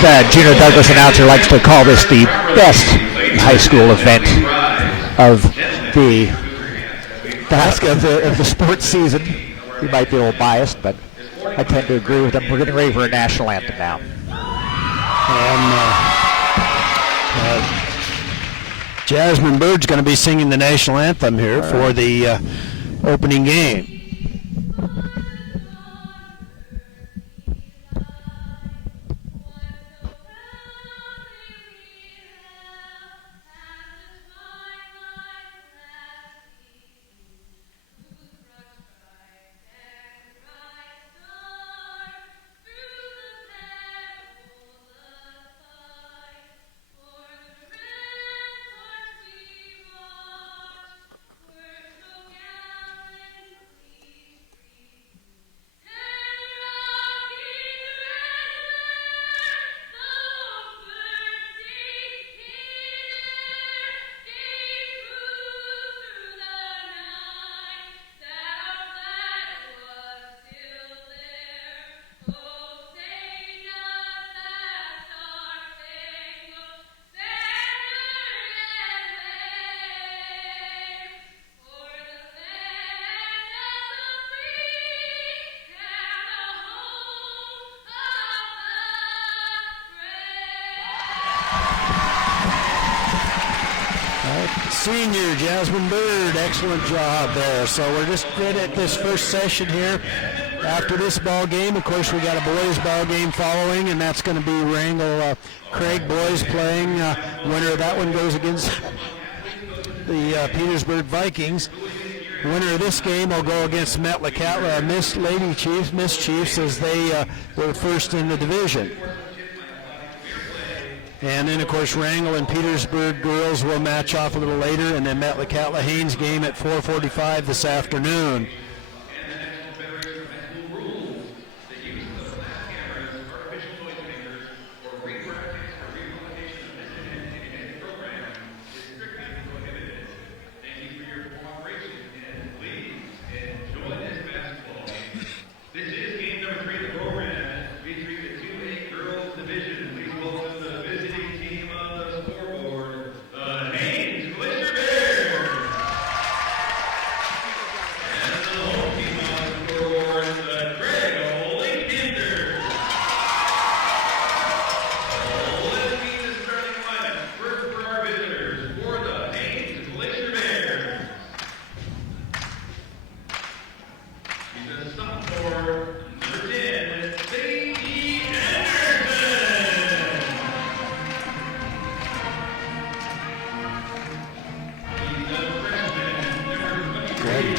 the Juneau Douglas announcer likes to call this the best high school event of the sports season. He might be a little biased, but I tend to agree with him. We're getting ready for a national anthem now. And Jasmine Bird's going to be singing the national anthem here for the opening game. Senior Jasmine Bird, excellent job there. So we're just good at this first session here. After this ball game, of course, we got a boys ball game following, and that's going to be Wrangell Craig boys playing. Winner of that one goes against the Petersburg Vikings. Winner of this game will go against Metlakatla Lady Chiefs as they were first in the division. And then, of course, Wrangell and Petersburg girls will match off a little later, and then Metlakatla Haines game at 4:45 this afternoon. Lady Glacier Bears.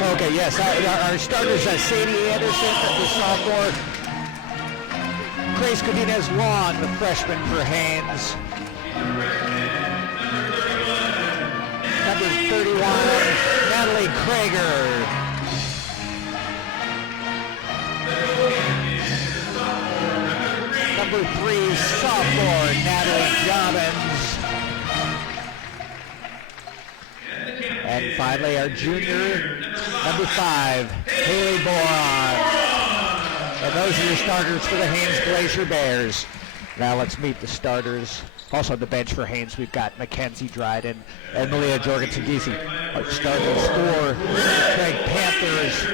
Okay, yes, our starters are Sadie Anderson, the sophomore. Grace Codinez-Long, the freshman for Haines. Number 31, Natalie Krager. Number 3, sophomore, Natalie Jobbins. And finally, our junior, number 5, Haley Boron. And those are your starters for the Haines Glacier Bears. Now let's meet the starters. Also on the bench for Haines, we've got Mackenzie Dryden and Malia Jorgensen-Giese. Our starters for Craig Panthers.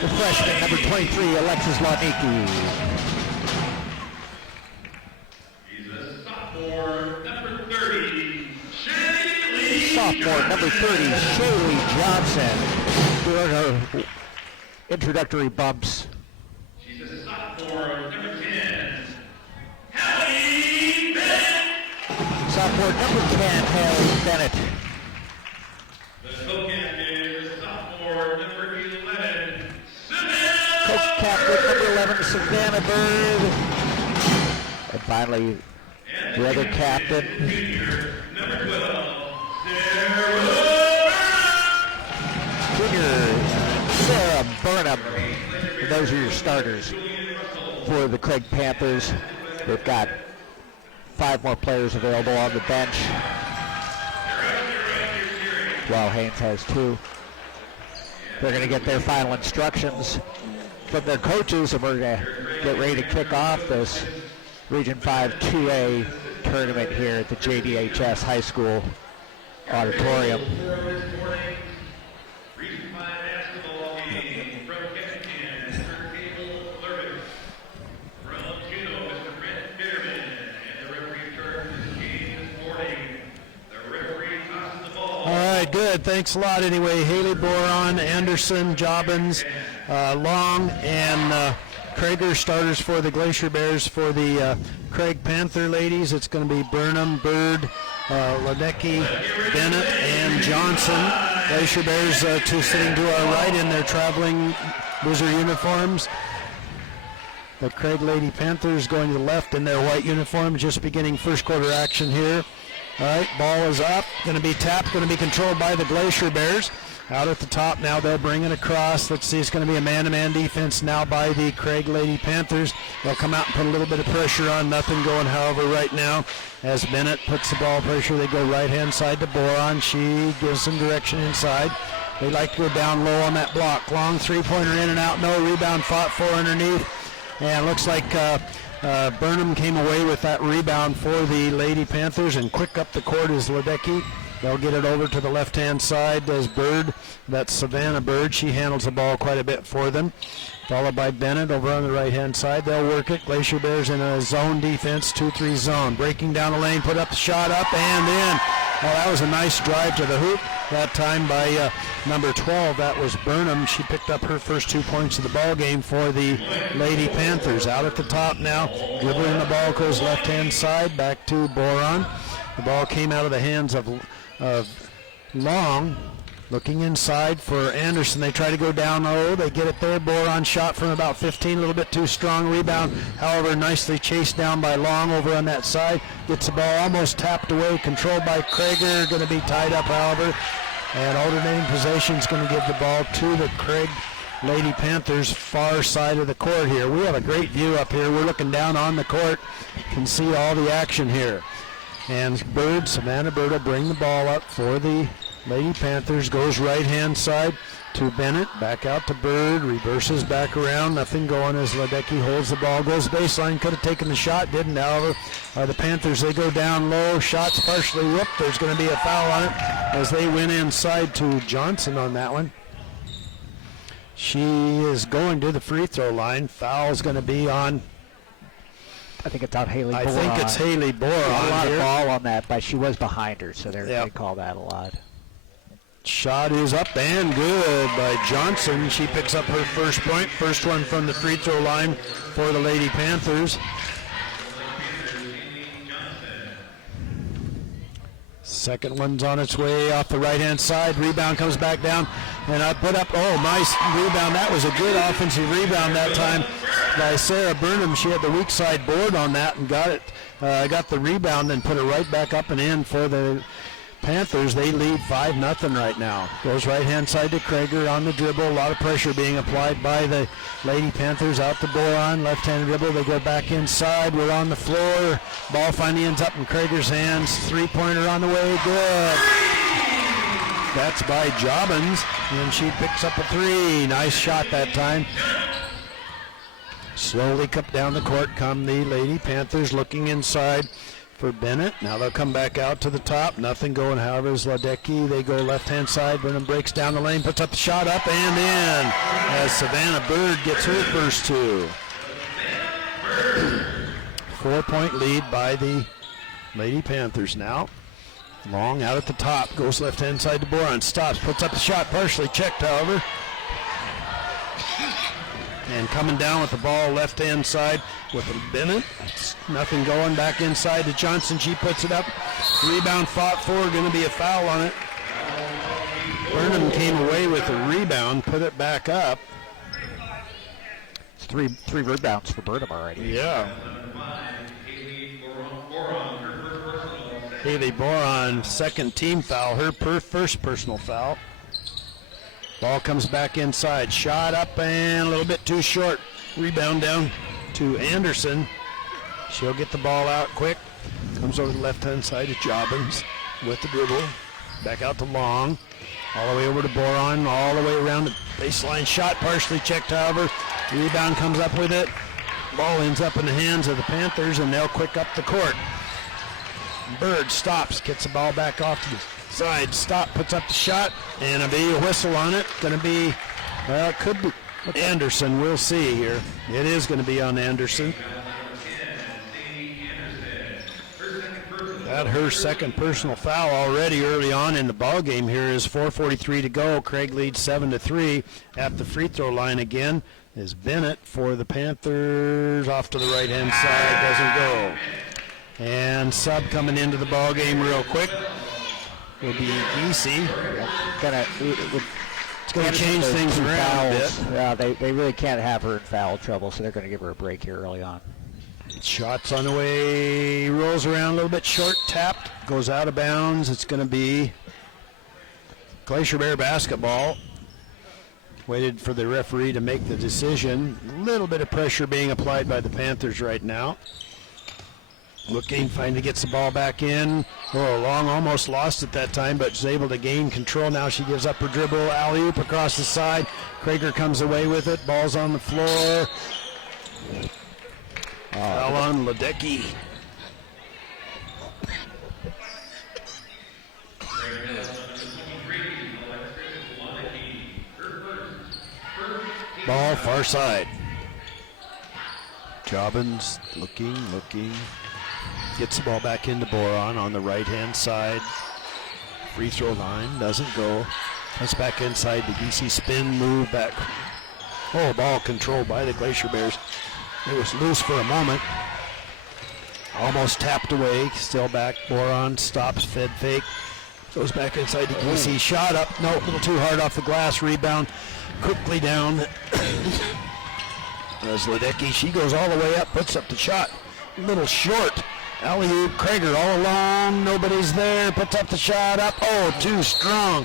The freshman, number 23, Alexis Lanicki. He's a sophomore, number 30, Shaylee. Sophomore, number 30, Shaylee Johnson. Doing her introductory bumps. She's a sophomore, number 10, Hallie Bennett. Sophomore, number 10, Hallie Bennett. The co-captain is sophomore, number 11, Co-captain, number 11, Savannah Bird. And finally, the other captain, junior, number 12, Sarah Burnham. And those are your starters for the Craig Panthers. They've got 5 more players available on the bench. while Haines has 2. They're going to get their final instructions from their coaches, and we're going to get ready to kick off this Region 5 2A tournament here at the JDHS High School auditorium. All right, good. Thanks a lot anyway. Haley, Boron, Anderson, Jobbins, Long, and Krager starters for the Glacier Bears. For the Craig Panther ladies, it's going to be Burnham, Bird, Ledecky, Bennett, and Johnson. Glacier Bears sitting to our right in their traveling Wizard uniforms. The Craig Lady Panthers going to the left in their white uniforms, just beginning first quarter action here. All right, ball is up, going to be tapped, going to be controlled by the Glacier Bears. Out at the top now, they'll bring it across. Let's see, it's going to be a man-to-man defense now by the Craig Lady Panthers. They'll come out and put a little bit of pressure on. Nothing going, however, right now. As Bennett puts the ball pressure, they go right-hand side to Boron. She gives some direction inside. They like to go down low on that block. Long three-pointer in and out, no rebound, fought for underneath. And looks like Burnham came away with that rebound for the Lady Panthers, and quick up the court is Ledecky. They'll get it over to the left-hand side as Bird. That's Savannah Bird. She handles the ball quite a bit for them. Followed by Bennett over on the right-hand side. They'll work it. Glacier Bears in a zone defense, 2-3 zone. Breaking down the lane, put up the shot, up and in. Well, that was a nice drive to the hoop. That time by number 12, that was Burnham. She picked up her first 2 points of the ball game for the Lady Panthers. Out at the top now, dribbling the ball goes left-hand side, back to Boron. The ball came out of the hands of Long. Looking inside for Anderson. They try to go down low. They get it there. Boron shot from about 15, a little bit too strong. Rebound, however, nicely chased down by Long over on that side. Gets the ball almost tapped away. Controlled by Krager. Going to be tied up, however. And alternating possession is going to give the ball to the Craig Lady Panthers far side of the court here. We have a great view up here. We're looking down on the court. Can see all the action here. And Bird, Savannah Bird will bring the ball up for the Lady Panthers. Goes right-hand side to Bennett. Back out to Bird. Reverses back around. Nothing going as Ledecky holds the ball. Goes baseline. Could have taken the shot. Didn't, however. The Panthers, they go down low. Shots partially whooped. There's going to be a foul on it as they went inside to Johnson on that one. She is going to the free throw line. Foul's going to be on... I think it's on Haley Boron. I think it's Haley Boron. A lot here. of ball on that, but she was behind her, so they call that a lot. Shot is up and good by Johnson. She picks up her first point. First one from the free throw line for the Lady Panthers. Second one's on its way off the right-hand side. Rebound comes back down, and I put up, nice rebound. That was a good offensive rebound that time by Sarah Burnham. She had the weak side board on that and got it. Got the rebound and put it right back up and in for the Panthers. They lead 5-0 right now. Goes right-hand side to Krager on the dribble. A lot of pressure being applied by the Lady Panthers. Out the Boron, left-hand dribble. They go back inside. We're on the floor. Ball finally ends up in Krager's hands. Three-pointer on the way. Good. That's by Jobbins, and she picks up a three. Nice shot that time. Slowly come down the court come the Lady Panthers, looking inside for Bennett. Now they'll come back out to the top. Nothing going, however, is Ledecky. They go left-hand side. Burnham breaks down the lane, puts up the shot, up and in, as Savannah Bird gets her first two. 4-point lead by the Lady Panthers now. Long out at the top, goes left-hand side to Boron, stops, puts up the shot, partially checked, however. And coming down with the ball left-hand side with Bennett. Nothing going, back inside to Johnson. She puts it up. Rebound fought for, going to be a foul on it. Burnham came away with a rebound, put it back up. It's three rebounds for Burnham already. Yeah. Haley Boron, second team foul, her first personal foul. Ball comes back inside. Shot up and a little bit too short. Rebound down to Anderson. She'll get the ball out quick. Comes over the left-hand side to Jobbins with the dribble. back out to Long. All the way over to Boron, all the way around the baseline shot, partially checked, however. Rebound comes up with it. Ball ends up in the hands of the Panthers, and they'll quick up the court. Bird stops, gets the ball back off to the side. Stop, puts up the shot, and a video whistle on it. Going to be, well, it could be Anderson. We'll see here. It is going to be on Anderson. That her second personal foul already early on in the ball game. Here is 4:43 to go. Craig leads 7-3 at the free throw line again. Is Bennett for the Panthers off to the right-hand side, doesn't go. And sub coming into the ball game real quick will be Geesey. It's going to change things around a bit. Yeah, they really can't have her in foul trouble, so they're going to give her a break here early on. Shots on the way, rolls around a little bit short, tapped, goes out of bounds. It's going to be Glacier Bear basketball. Waited for the referee to make the decision. A little bit of pressure being applied by the Panthers right now. Looking, finally gets the ball back in. Oh, Long almost lost it that time, but is able to gain control. Now she gives up her dribble, alley-oop across the side. Krager comes away with it. Ball's on the floor. Foul on Ledecky. Ball far side. Jobbins looking. Gets the ball back into Boron on the right-hand side. Free throw line, doesn't go. That's back inside the DC spin, move back. Oh, ball controlled by the Glacier Bears. It was loose for a moment. Almost tapped away, still back. Boron stops, fed fake. Goes back inside the DC. Shot up, no, a little too hard off the glass. Rebound quickly down. As Ledecky, she goes all the way up, puts up the shot. A little short. Alley-oop, Krager all along, nobody's there, puts up the shot up. Oh, too strong.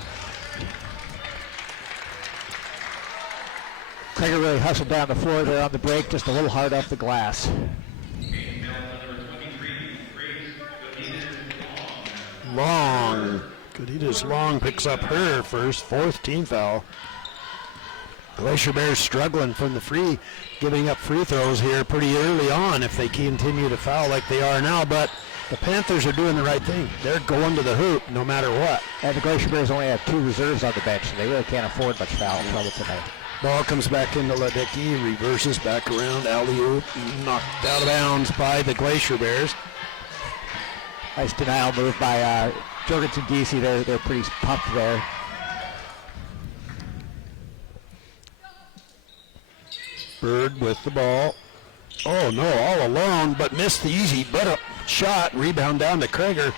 Krager really hustled down the floor there on the break, just a little hard off the glass. Long. Gadidas Long picks up her first, fourth team foul. Glacier Bears struggling from the free, giving up free throws here pretty early on if they continue to foul like they are now, but the Panthers are doing the right thing. They're going to the hoop no matter what. And the Glacier Bears only have 2 reserves on the bench, so they really can't afford much foul trouble tonight. Ball comes back into Ledecky, reverses back around, alley-oop, knocked out of bounds by the Glacier Bears. Nice denial move by Jorgensen DC. They're pretty pumped there. Bird with the ball. Oh no, all alone, but missed the easy butt-up shot. Rebound down to Krager.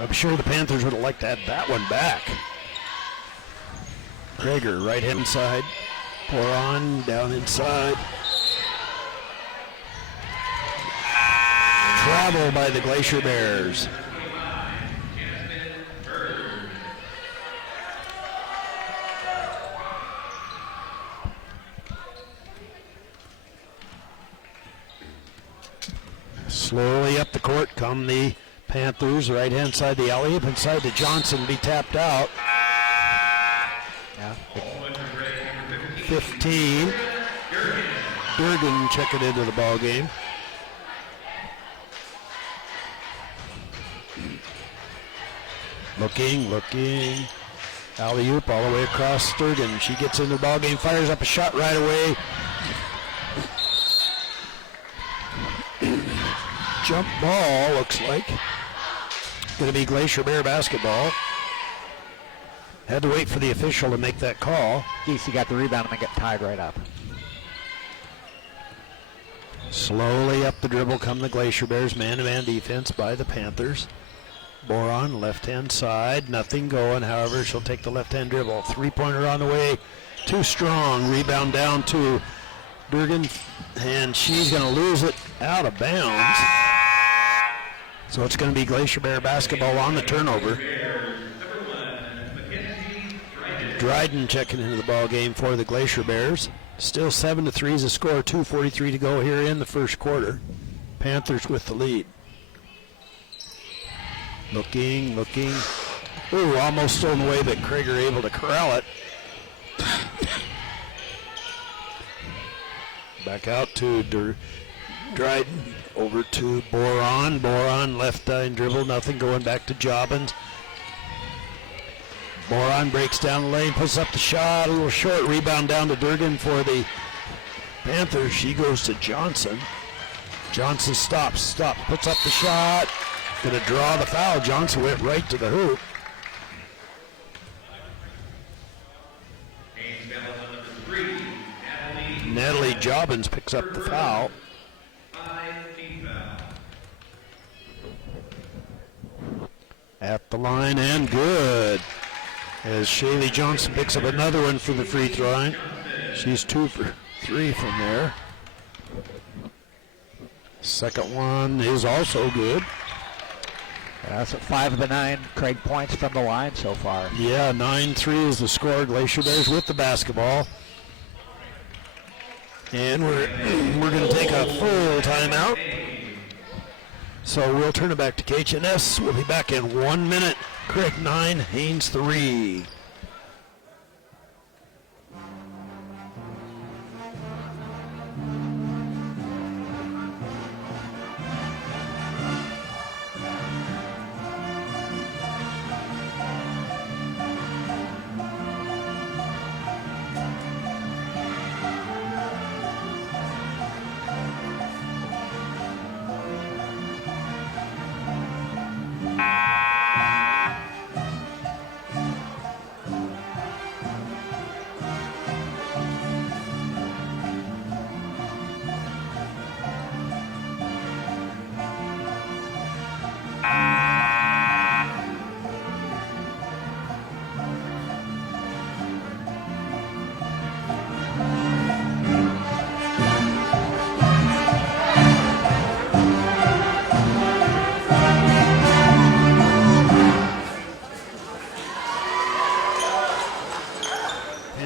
I'm sure the Panthers would have liked to have that one back. Krager, right-hand side. Boron down inside. Travel by the Glacier Bears. Slowly up the court come the Panthers. Right-hand side, the alley-oop inside to Johnson, be tapped out. Yeah. 15. Durgan checking into the ball game. Looking. Alley-oop all the way across Sturgeon. She gets into the ball game, fires up a shot right away. Jump ball, looks like. Going to be Glacier Bear basketball. Had to wait for the official to make that call. DC got the rebound and they got tied right up. Slowly up the dribble come the Glacier Bears. Man-to-man defense by the Panthers. Boron, left-hand side. Nothing going. However, she'll take the left-hand dribble. Three-pointer on the way. Too strong. Rebound down to Durgan. And she's going to lose it out of bounds. So it's going to be Glacier Bear basketball on the turnover. Dryden checking into the ball game for the Glacier Bears. Still 7-3 is the score. 2:43 to go here in the first quarter. Panthers with the lead. Looking. Ooh, almost stolen away, but Krieger able to corral it. Back out to Dryden, over to Boron. Boron left line dribble, nothing, going back to Jobbins. Boron breaks down the lane, puts up the shot, a little short, rebound down to Durgan for the Panthers. She goes to Johnson. Johnson stops, puts up the shot, gonna draw the foul. Johnson went right to the hoop. Natalie Jobbins picks up the foul. At the line and good. As Shaylee Johnson picks up another one from the free throw line. She's 2 for 3 from there. Second one is also good. That's 5 of the 9 Craig points from the line so far. Yeah, 9-3 is the score. Glacier Bears with the basketball. And we're going to take a full timeout. So we'll turn it back to KHNS. We'll be back in 1 minute. Craig 9, Haines 3.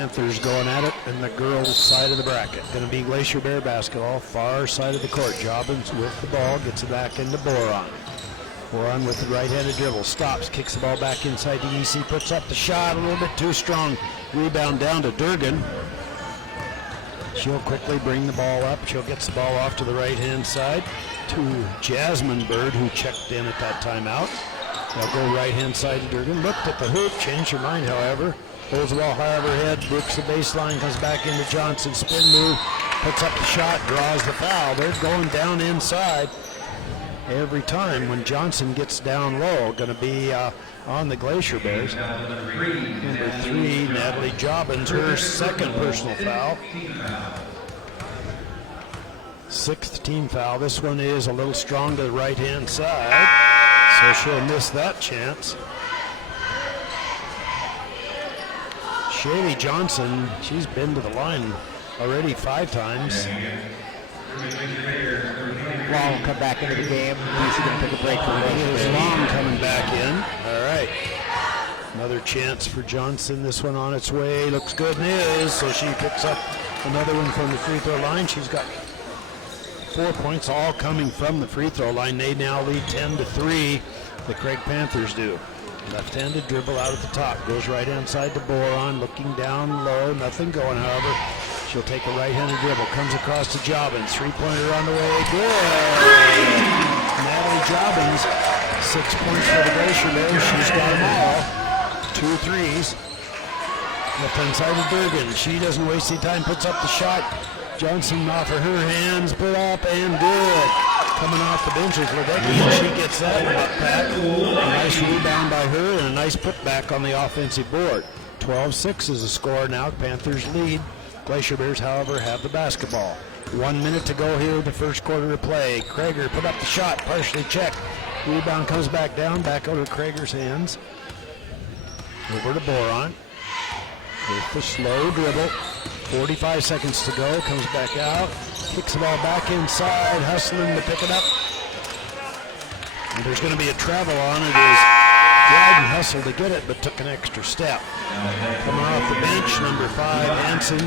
Panthers going at it in the girls' side of the bracket. Going to be Glacier Bear basketball, far side of the court. Jobbins with the ball, gets it back into Boron. Boron with the right-handed dribble, stops, kicks the ball back inside the EC, puts up the shot, a little bit too strong. Rebound down to Durgan. She'll quickly bring the ball up. She'll get the ball off to the right-hand side to Jasmine Bird, who checked in at that timeout. They'll go right-hand side to Durgan. Looked at the hoop, changed her mind, however. Holds the ball high overhead, brooks the baseline, comes back into Johnson, spin move, puts up the shot, draws the foul. They're going down inside every time when Johnson gets down low. Going to be on the Glacier Bears. Number 3, Natalie Jobbins, her second personal foul. 6th team foul. This one is a little strong to the right-hand side, so she'll miss that chance. Shaylee Johnson, she's been to the line already 5 times. Long will come back into the game. He's going to take a break for There's Long coming back in. All right. Another chance for Johnson. This one on its way. Looks good and is. So she picks up another one from the free throw line. She's got 4 points, all coming from the free throw line. They now lead 10-3. The Craig Panthers do. Left-handed dribble out at the top. Goes right inside to Boron. Looking down low. Nothing going, however. She'll take a right-handed dribble. Comes across to Jobbins. Three-pointer on the way. Good. Natalie Jobbins. 6 points for the Glacier Bears. She's got them all. 2 threes. Left-hand side of Durgan. She doesn't waste any time. Puts up the shot. Johnson off of her hands. Put up and good. Coming off the bench is Ledecky. She gets that back. A nice rebound by her and a nice putback on the offensive board. 12-6 is the score now. Panthers lead. Glacier Bears, however, have the basketball. 1 minute to go here, the first quarter of play. Krieger put up the shot, partially checked. Rebound comes back down, back over to Krieger's hands. Over to Boron with the slow dribble. 45 seconds to go, comes back out. Kicks the ball back inside, hustling to pick it up. And there's going to be a travel on it as Dryden hustled to get it, but took an extra step. Coming off the bench, number 5, Hansen.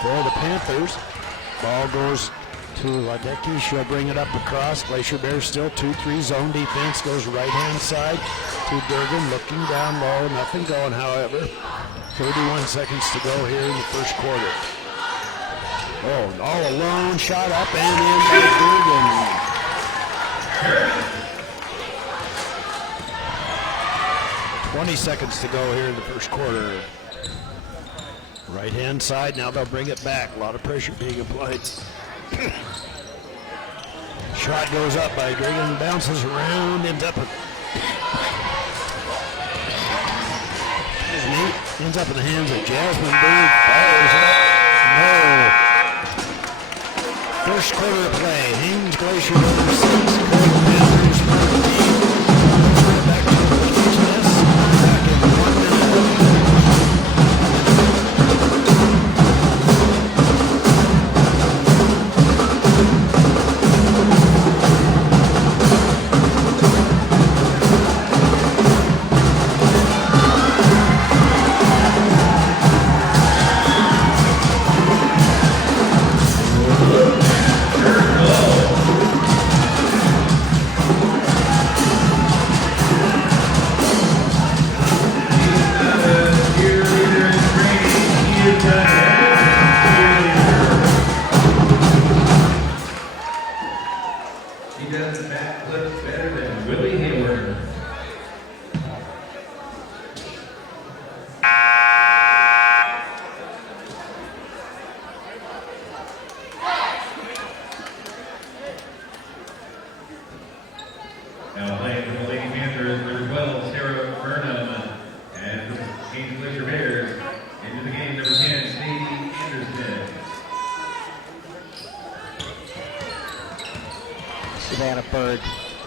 For the Panthers, ball goes To Ladecki, she'll bring it up across. Glacier Bears still 2-3 zone defense. Goes right-hand side to Durgan, looking down low. Nothing going, however. 31 seconds to go here in the first quarter. Oh, all alone, shot up and in by Durgan. 20 seconds to go here in the first quarter. Right-hand side, now they'll bring it back. A lot of pressure being applied. Shot goes up by Durgan, bounces around, ends up in the hands of Jasmine Bird. Fires it up. No. First quarter of play. Haines Glacier Bears 6, Craig Panthers 14. Back to the KTS. Back in 1 minute. Now playing for the Lady Panthers, number 12, Sarah Burnham, and for the Lady Glacier Bears, into the game, number 10, Stacey Anderson. Savannah Bird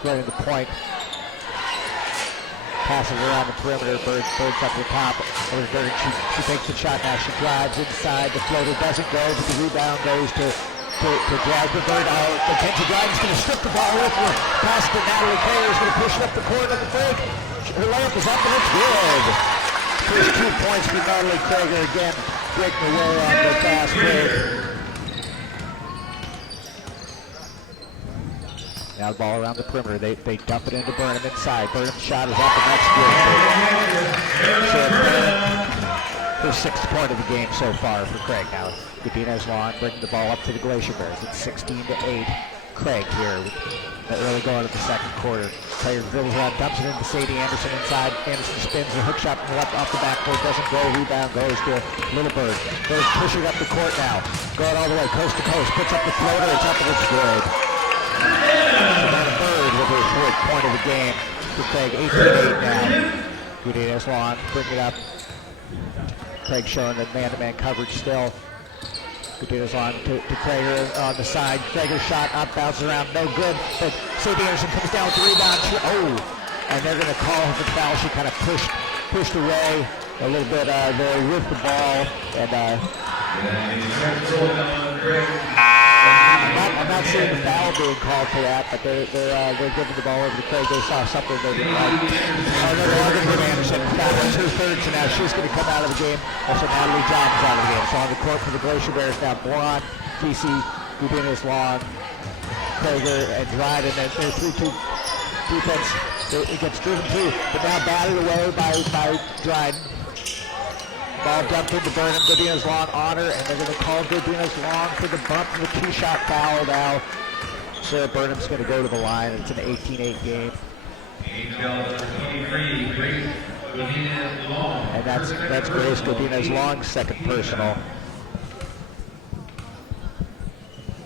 running the point. Passes around the perimeter. Bird's up to the top. Bird, she takes the shot now. She drives inside. The floater doesn't go, but the rebound goes to Jasmine Bird. Mackenzie Dryden's going to strip the ball with her. Pass to Natalie Krager. Is going to push it up the court on the break. Her layup is up and it's good. First 2 points for Natalie Krager again, breaking away on the fast break. Now the ball around the perimeter. They dump it into Burnham inside. Burnham's shot is up and that's good. So her 6th point of the game so far for Craig. Now Gudina's Lawn bringing the ball up to the Glacier Bears. It's 16-8. Craig here with the early going of the second quarter. Player dribbles out, dumps it into Sadie Anderson inside. Anderson spins the hook shot from the left off the backboard. Doesn't go. Rebound goes to Little Bird. Bird pushing up the court now. Going all the way coast to coast. Puts up the floater. It's up and it's good. Savannah Bird with her 4th point of the game. To Craig, 18-8 now. Gudina's Lawn bring it up. Craig showing that man-to-man coverage still. Gudina's on to Krager on the side. Krager shot up, bounces around, no good. But Sadie Anderson comes down with the rebound. And they're going to call her for the foul. She kind of pushed away a little bit there with the ball. And I'm not seeing the foul being called for that, but they're giving the ball over to Craig. They saw something they didn't like. Oh, no, they're going to give Anderson. That was her 3rd, so now she's going to come out of the game. Also, Natalie Johnson's out of the game. So on the court for the Glacier Bears now, Moron, TC, Gudina's Lawn, Krager, and Dryden. And their 3-2 defense, it gets driven through, but now batted away by Dryden. Ball dumped into Burnham. Gudina's Lawn on her, and they're going to call Gudina's Lawn for the bump and the 2-shot foul now. Sarah Burnham's going to go to the line. It's an 18-8 game. And that's Grace Gudina's Long's 2nd personal.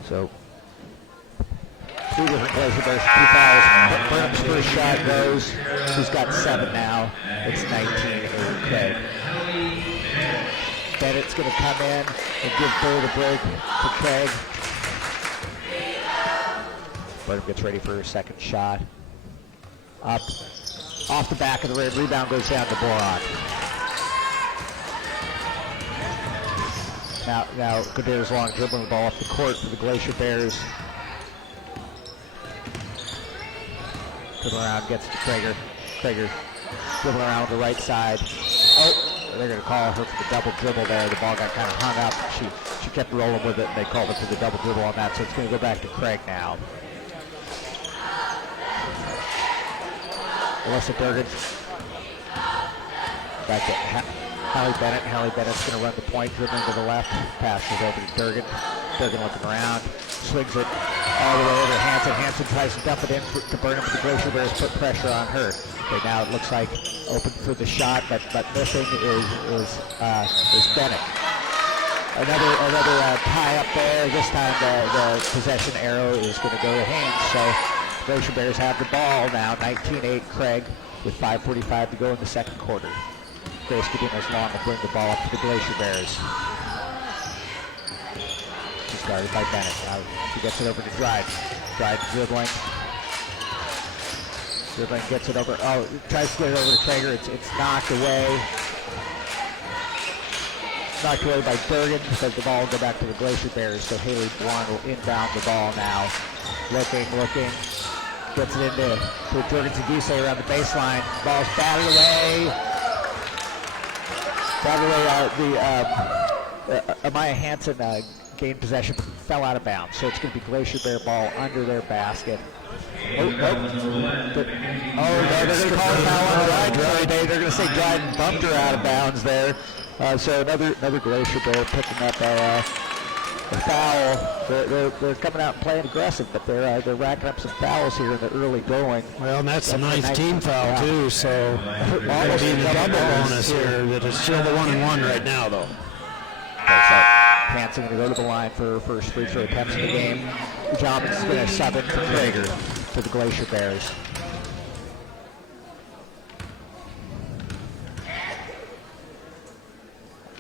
So 2 different Glacier Bears, 2 fouls. Burnham's first shot goes. She's got 7 now. It's 19-8 Craig. Bennett's going to come in and give Bird a break to Craig. Burnham gets ready for her 2nd shot. Up, off the back of the rim. Rebound goes down to Boron. Now Gudina's Long dribbling the ball off the court for the Glacier Bears. Dribbling around, gets to Krager. Krager dribbling around the right side. Oh, they're going to call her for the double dribble there. The ball got kind of hung up. She kept rolling with it, and they called it for the double dribble on that. So it's going to go back to Craig now. Melissa Durgan back to Hallie Bennett. Hallie Bennett's going to run the point, dribbling to the left. Passes over to Durgan. Durgan looking around, swings it all the way over to Hanson. Hanson tries to dump it in to Burnham, but the Glacier Bears put pressure on her. Okay, now it looks like open for the shot, but missing is Bennett. Another tie up there. This time the possession arrow is going to go to Haines. So Glacier Bears have the ball now. 19-8 Craig with 5:45 to go in the second quarter. Grace Cadino's Long will bring the ball up to the Glacier Bears. She's guarded by Bennett. Now she gets it over to Dryden. Dryden dribbling. Dribbling gets it over. Oh, tries to get it over to Traeger. It's knocked away. Knocked away by Durgan, because the ball will go back to the Glacier Bears. So Haley Bourne will inbound the ball now. Looking. Gets it into Durgan Tadise around the baseline. Ball's batted away. Amaya Hanson gained possession, fell out of bounds. So it's going to be Glacier Bear ball under their basket. They're going to call a foul on Dryden. They're going to say Dryden bumped her out of bounds there. So another Glacier Bear picking up a foul. They're coming out and playing aggressive, but they're racking up some fouls here in the early going. Well, and that's the ninth team foul too. So almost a double bonus here. That is still the 1-1 right now, though. Okay, so Hanson going to go to the line for her first free throw attempts in the game. Jobbins is going to sub in for Traeger for the Glacier Bears.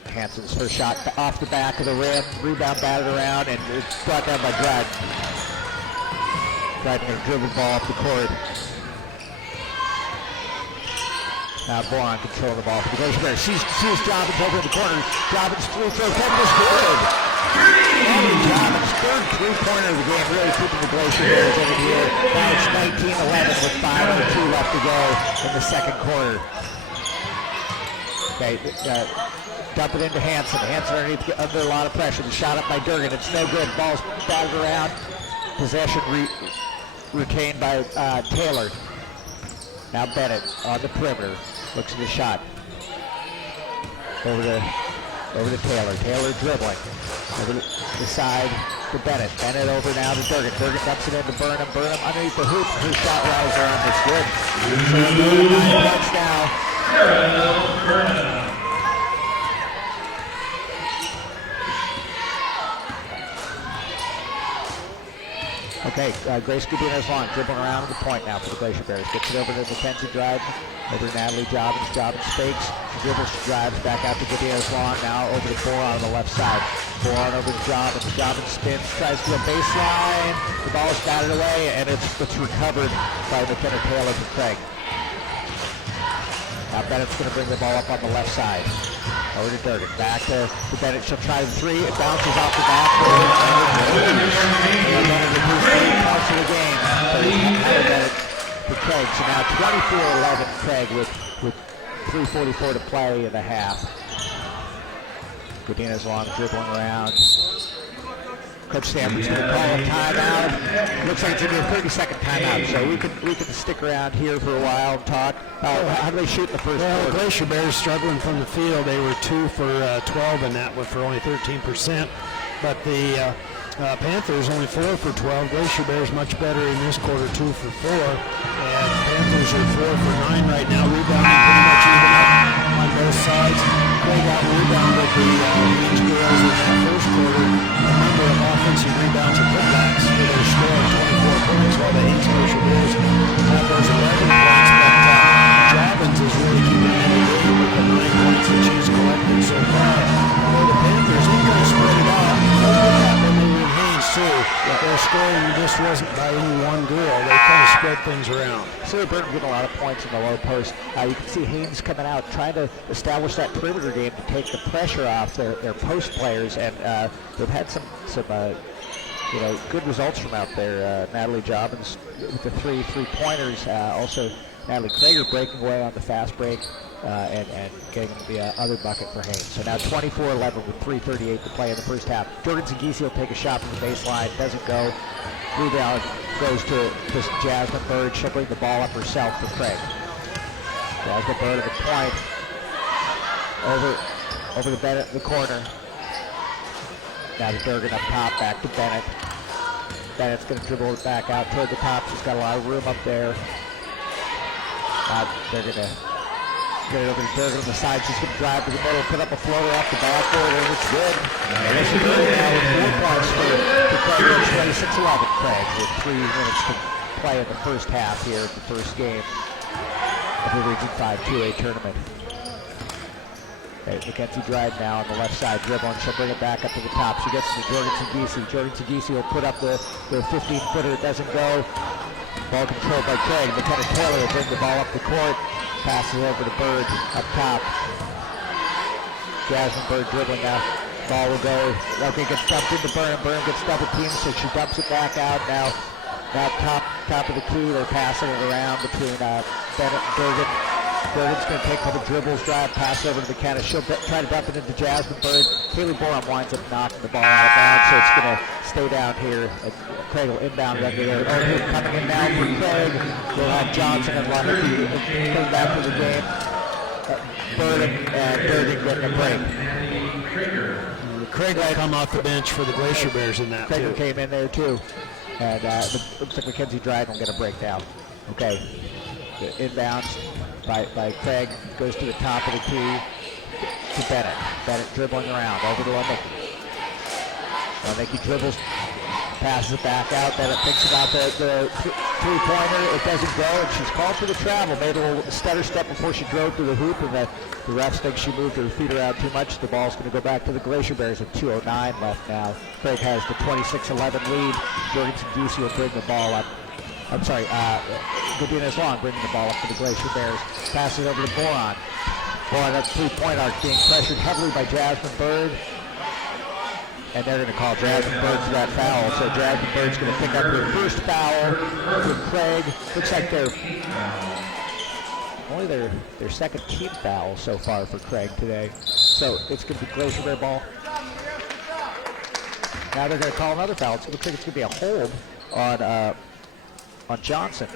Hanson's first shot off the back of the rim, rebound batted around, and it's brought down by Dryden. Dryden going to dribble the ball up the court. Now Boron controlling the ball for the Glacier Bears. Sees Jobbins over in the corner. Jobbins free throw attempt is good. Jobbins' third three-pointer of the game, really keeping the Glacier Bears in it here. Now it's 19-11 with 5:02 left to go in the second quarter. Okay, dump it into Hanson. Hanson underneath under a lot of pressure. The shot up by Durgan. It's no good. Ball's batted around. Possession retained by Taylor. Now Bennett on the perimeter. Looks at the shot. Over to Taylor. Taylor dribbling. Over the side to Bennett. Bennett over now to Durgan. Durgan dumps it into Burnham. Burnham underneath the hoop. Her shot riser on this good. So 9 points now. Okay, Grace Gudino's Long dribbling around to the point now for the Glacier Bears. Gets it over to Mackenzie Dryden, over to Natalie Jobbins. Jobbins fakes, dribbles, drives back out to Gudino's Long. Now over to Boron on the left side. Boron over to Jobbins. Jobbins spins, tries to go baseline. The ball is batted away, and it's recovered by McKenna Taylor for Craig. Now Bennett's going to bring the ball up on the left side. Over to Durgan. Back to Bennett. She'll try the three. It bounces off the backboard. And Bennett with 3 points of the game. Bennett for Craig. So now 24-11 Craig with 3:44 to play in the half. Godina's Long dribbling around. Coach Stanford's going to call a timeout. Looks like it's going to be a 30-second timeout, so we can stick around here for a while and talk. How do they shoot in the first quarter? The Glacier Bears struggling from the field. They were 2 for 12 in that one for only 13%. But the Panthers only 4 for 12. Glacier Bears much better in this quarter, 2 for 4. And Panthers are 4 for 9 right now. Rebounding pretty much even up on both sides. Craig out rebounded the Haines girls in that first quarter. A number of offensive rebounds and putbacks for their score of 24 points, while the Haines Glacier Bears have those 11 points. But Jobbins is really keeping them in the game with the 9 points that she's collected so far. Although the Panthers ain't going to spread it out. That's what happened when they were in Haines too. Their scoring just wasn't by any one girl. They kind of spread things around. Sarah Burton getting a lot of points in the low post. You can see Haines coming out trying to establish that perimeter game to take the pressure off their post players, and they've had some good results from out there. Natalie Jobbins with the three-pointers. Also Natalie Krager breaking away on the fast break. and getting the other bucket for Haines. So now 24-11 with 3:38 to play in the first half. Jorgensen Giese will take a shot from the baseline, doesn't go. Rebound goes to Jasmine Bird. She'll bring the ball up herself for Craig. Jasmine Bird at the point. Over to Bennett in the corner. Now to Durgan up top, back to Bennett. Bennett's going to dribble it back out toward the top. She's got a lot of room up there. They're going to get it over to Durgan on the side. She's going to drive to the middle, put up a floater off the backboard, and it's good. Alicia Durgan now with 4 points for Craig. 26-11 Craig with 3 minutes to play in the first half here in the first game of the Region 5 2A tournament. Mackenzie Dryden now on the left side dribbling. She'll bring it back up to the top. She gets to Jorgensen Giese. Jorgensen Giese will put up the 15-footer. It doesn't go. Ball controlled by Craig. McKenna Taylor will bring the ball up the court. Passes over to Bird up top. Jasmine Bird dribbling now. Ball will go. Okay, gets dumped into Byrne. Byrne gets double teamed, so she dumps it back out now. Now top of the key. They're passing it around between Bennett and Durgan. Durgan's going to take a couple dribbles, drive, pass over to McKenna. She'll try to dump it into Jasmine Bird. Haley Boron winds up knocking the ball out of bounds, so it's going to stay down here. Craig will inbound it under there. Coming in now for Craig. We'll have Johnson and Lunney coming back to the game. Bird and Durgan getting a break. Craig will come off the bench for the Glacier Bears in that. Craig came in there too. And looks like Mackenzie Dryden will get a break now. Okay. The inbounds by Craig goes to the top of the key to Bennett. Bennett dribbling around over to Lunney. Lunney dribbles, passes it back out. Bennett thinks about the three-pointer. It doesn't go, and she's called for the travel. Made a little stutter step before she drove through the hoop, and the refs think she moved her feet around too much. The ball's going to go back to the Glacier Bears with 2:09 left now. Craig has the 26-11 lead. Jorgensen Giese will bring the ball up. I'm sorry, Godinez Long bringing the ball up to the Glacier Bears. Passes over to Boron. Boron at the three-point arc being pressured heavily by Jasmine Bird. And they're going to call Jasmine Bird for that foul. So Jasmine Bird's going to pick up her first foul with Craig. Looks like only their second team foul so far for Craig today. So it's going to be Glacier Bear ball. Now they're going to call another foul. It looks like it's going to be a hold on Johnson.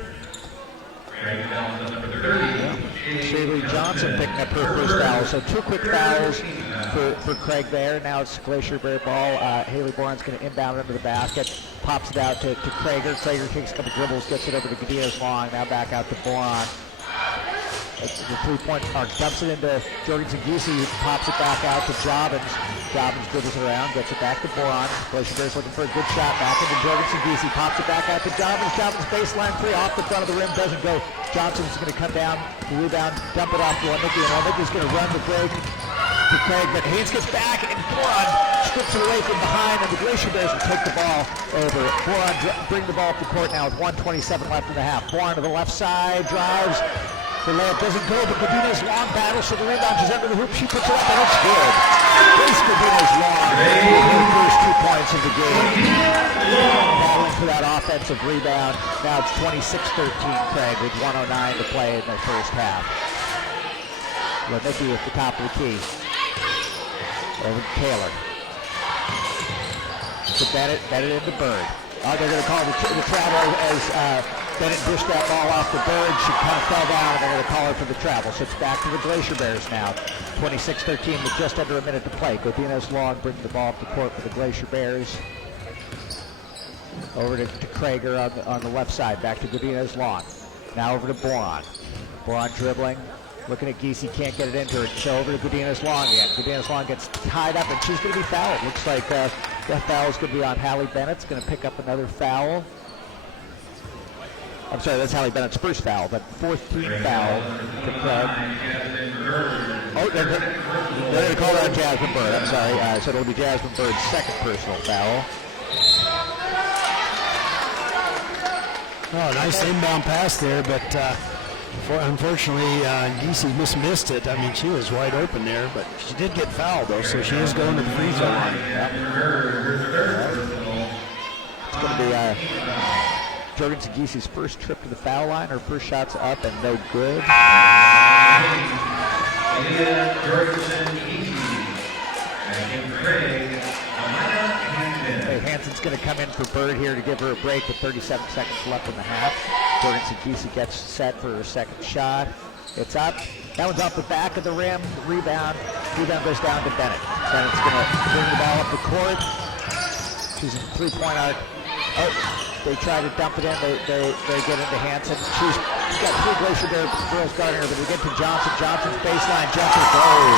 Shaylee Johnson picking up her first foul. So 2 quick fouls for Craig there. Now it's Glacier Bear ball. Haley Boron's going to inbound under the basket. Pops it out to Krager. Krager takes a couple dribbles, gets it over to Godinez Long. Now back out to Boron. The three-point arc dumps it into Jorgensen Giese, who pops it back out to Jobbins. Jobbins dribbles it around, gets it back to Boron. Glacier Bears looking for a good shot back into Jorgensen Giese. Pops it back out to Jobbins. Jobbins baseline 3 off the front of the rim, doesn't go. Johnson's going to come down, rebound, dump it off to Lunney, and Lunney's going to run the break to Craig, but Haines gets back, and Boron strips it away from behind, and the Glacier Bears will take the ball over. Boron bring the ball up the court now with 1:27 left in the half. Boron to the left side, drives. The layup doesn't go, but Godinez Long battles for the rebound. She's under the hoop. She puts it up, and it's good. Grace Godinez Long with her first 2 points of the game. Battling for that offensive rebound. Now it's 26-13 Craig with 1:09 to play in the first half. Lunney at the top of the key. Over to Taylor. To Bennett into Bird. They're going to call the travel as Bennett dished that ball off the Bird. She kind of fell down, and they're going to call her for the travel. So it's back to the Glacier Bears now. 26-13 with just under a minute to play. Godinez Long brings the ball up the court for the Glacier Bears. Over to Krager on the left side. Back to Godinez Long. Now over to Boron. Boron dribbling. Looking at Giese, can't get it into her. So over to Godinez Long again. Godinez Long gets tied up, and she's going to be fouled. Looks like that foul is going to be on Hallie Bennett. It's going to pick up another foul. I'm sorry, that's Hallie Bennett's first foul, but 14th foul for Craig. Oh, they're going to call that on Jasmine Bird. I'm sorry. So it'll be Jasmine Bird's second personal foul. Oh, nice inbound pass there, but unfortunately, Giese missed it. I mean, she was wide open there, but she did get fouled, though, so she is going to the free throw line. It's going to be Jorgensen Giese's first trip to the foul line. Her first shot's up and no good. come in for Bird here to give her a break with 37 seconds left in the half. Jordan Sakisi gets set for her second shot. It's up. That one's off the back of the rim. Rebound. Rebound goes down to Bennett. Bennett's going to bring the ball up the court. She's in three-point arc. Oh, they try to dump it in. They get into Hanson. She's got 3 Glacier Bear girls guarding her, but we get to Johnson. Johnson's baseline jumper goes.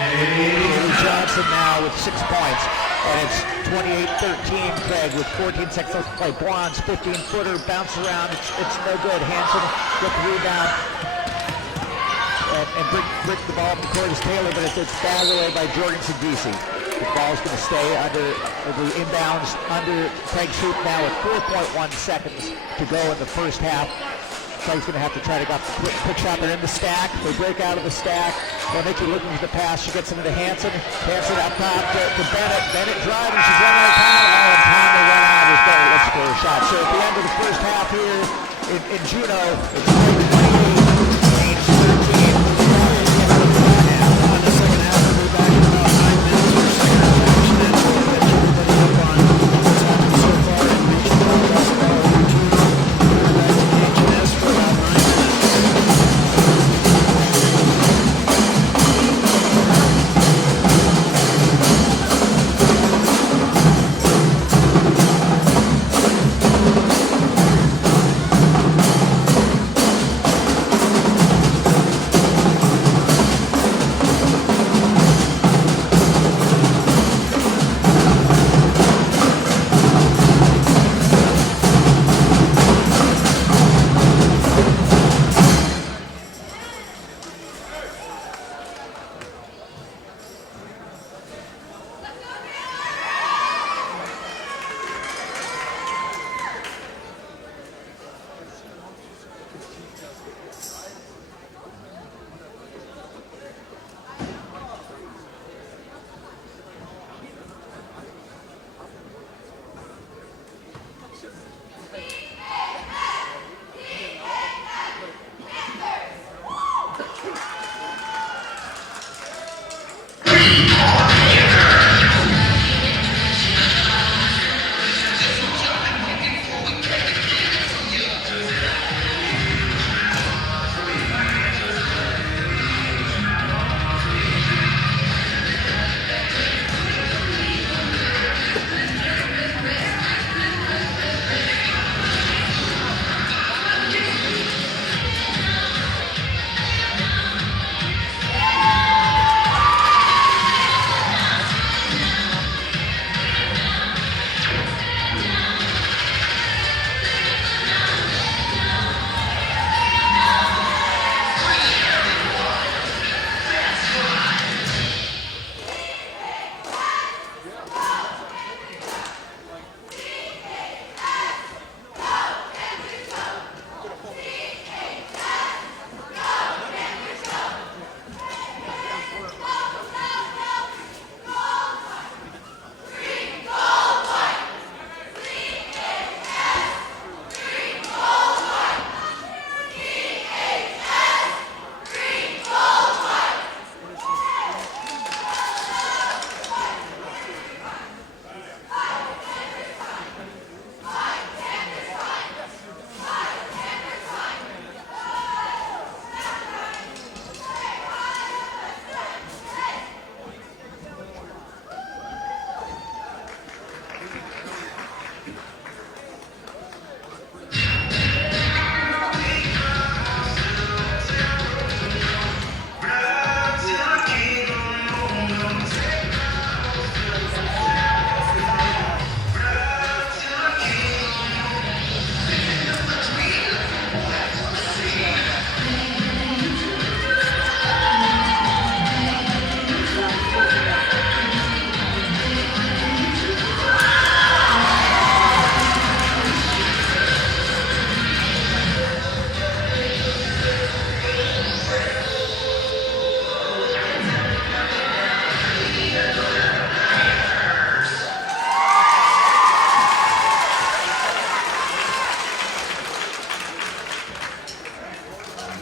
Haley Johnson now with 6 points. And it's 28-13, Craig, with 14 seconds left to play. Blonde's 15-footer, bounce around. It's no good. Hanson get the rebound and bring the ball up the court as Taylor, but it's bagged away by Jordan Sagisi. The ball's going to stay under the inbounds under Craig's hoop now with 4.1 seconds to go in the first half. Craig's going to have to try to get the quick shot. They're in the stack. They break out of the stack. They'll make you looking for the pass. She gets into Hanson. Hanson up top to Bennett. Bennett driving. She's running out of time. All the time they run out is Bennett looks for a shot. So at the end of the first half here in Juneau, it's 28, Haines 13. On the second half, we'll be back in about 9 minutes for second section, and we'll catch everybody up on what's happened so far in regional basketball in Juneau. We're back to H&S for about 9 minutes.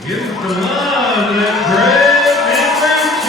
Give the love to Craig Panthers.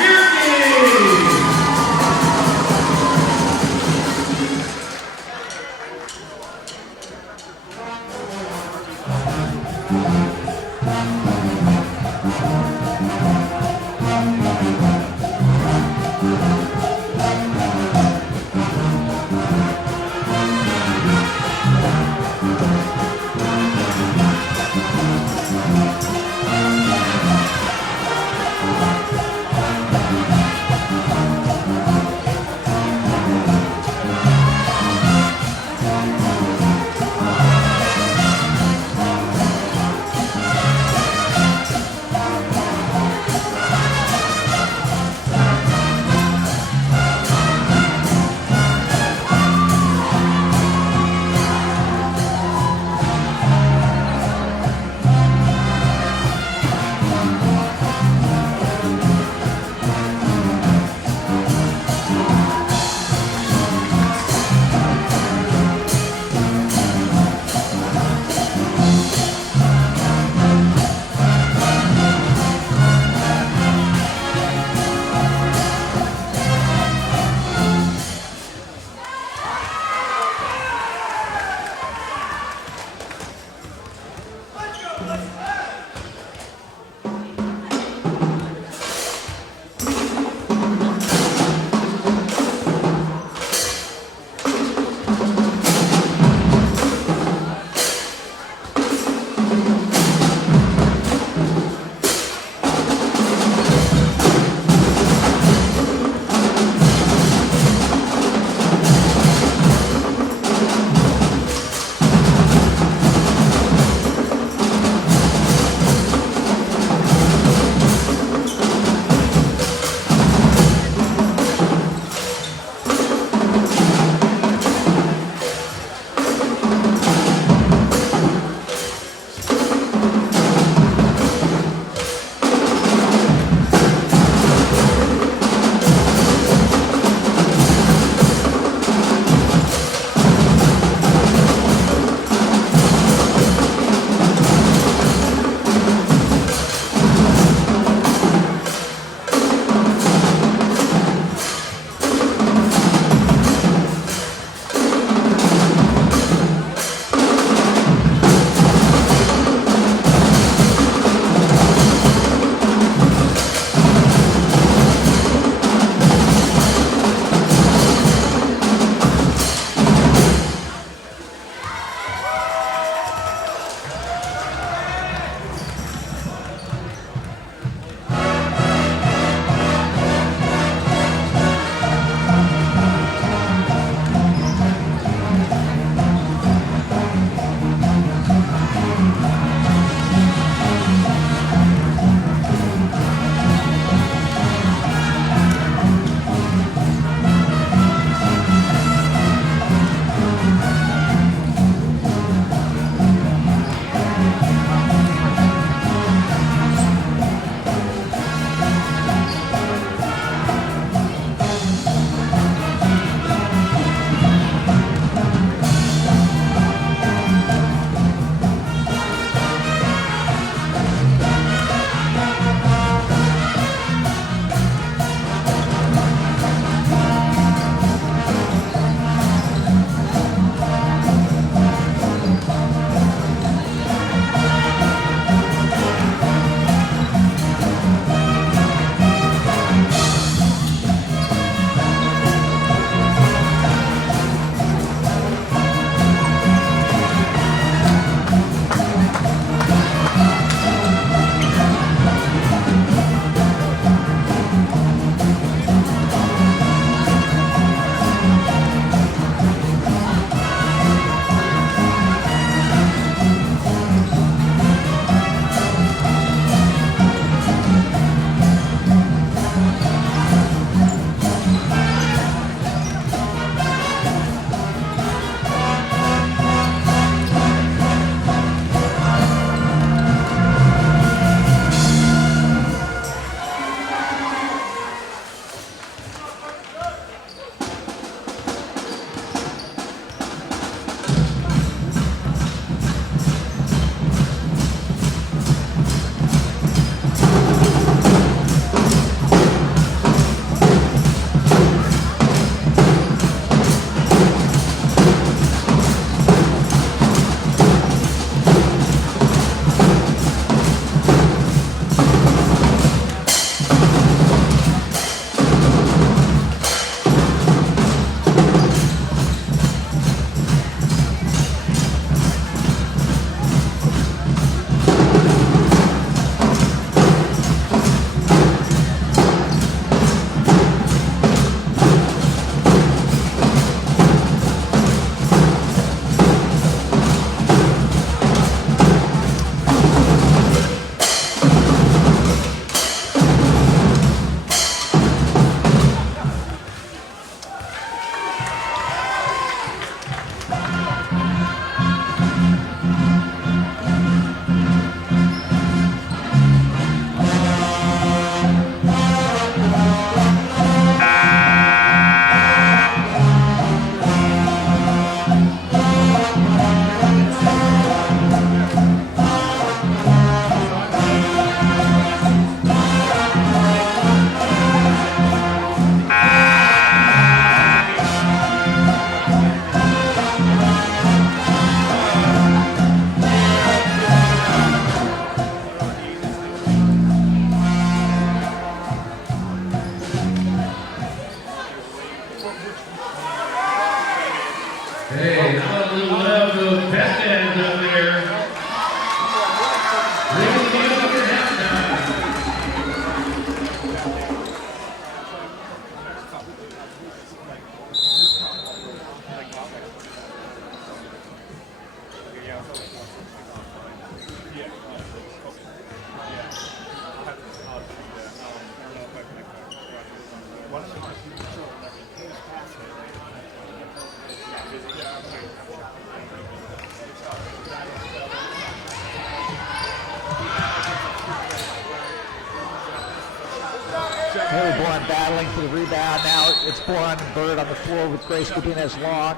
Haley Bourne battling for the rebound. Now it's Bourne and Bird on the floor with Grace Godinez long.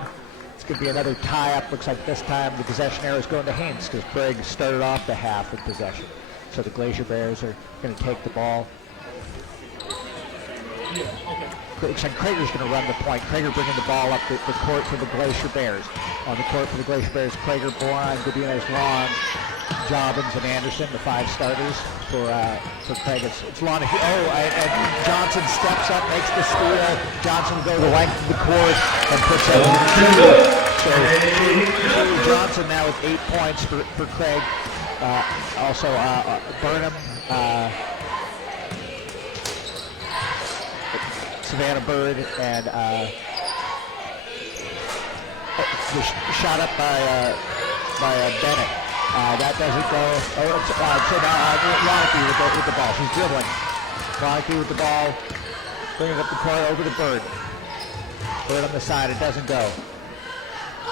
It's going to be another tie-up. Looks like this time the possession arrow is going to Haines because Craig started off the half with possession. So the Glacier Bears are going to take the ball. Looks like Krager's going to run the point. Krager bringing the ball up the court for the Glacier Bears. On the court for the Glacier Bears, Krager, Bourne, Godinez long, Jobbins, and Anderson, the 5 starters for Craig. It's Lana. And Johnson steps up, makes the steal. Johnson will go the length of the court and puts up the Johnson now with 8 points for Craig. Also Burnham, Savannah Bird, and the shot up by Bennett. That doesn't go. So now Lonicky with the ball. She's dribbling. Lonicky with the ball. Bringing it up the court over to Bird. Bird on the side. It doesn't go.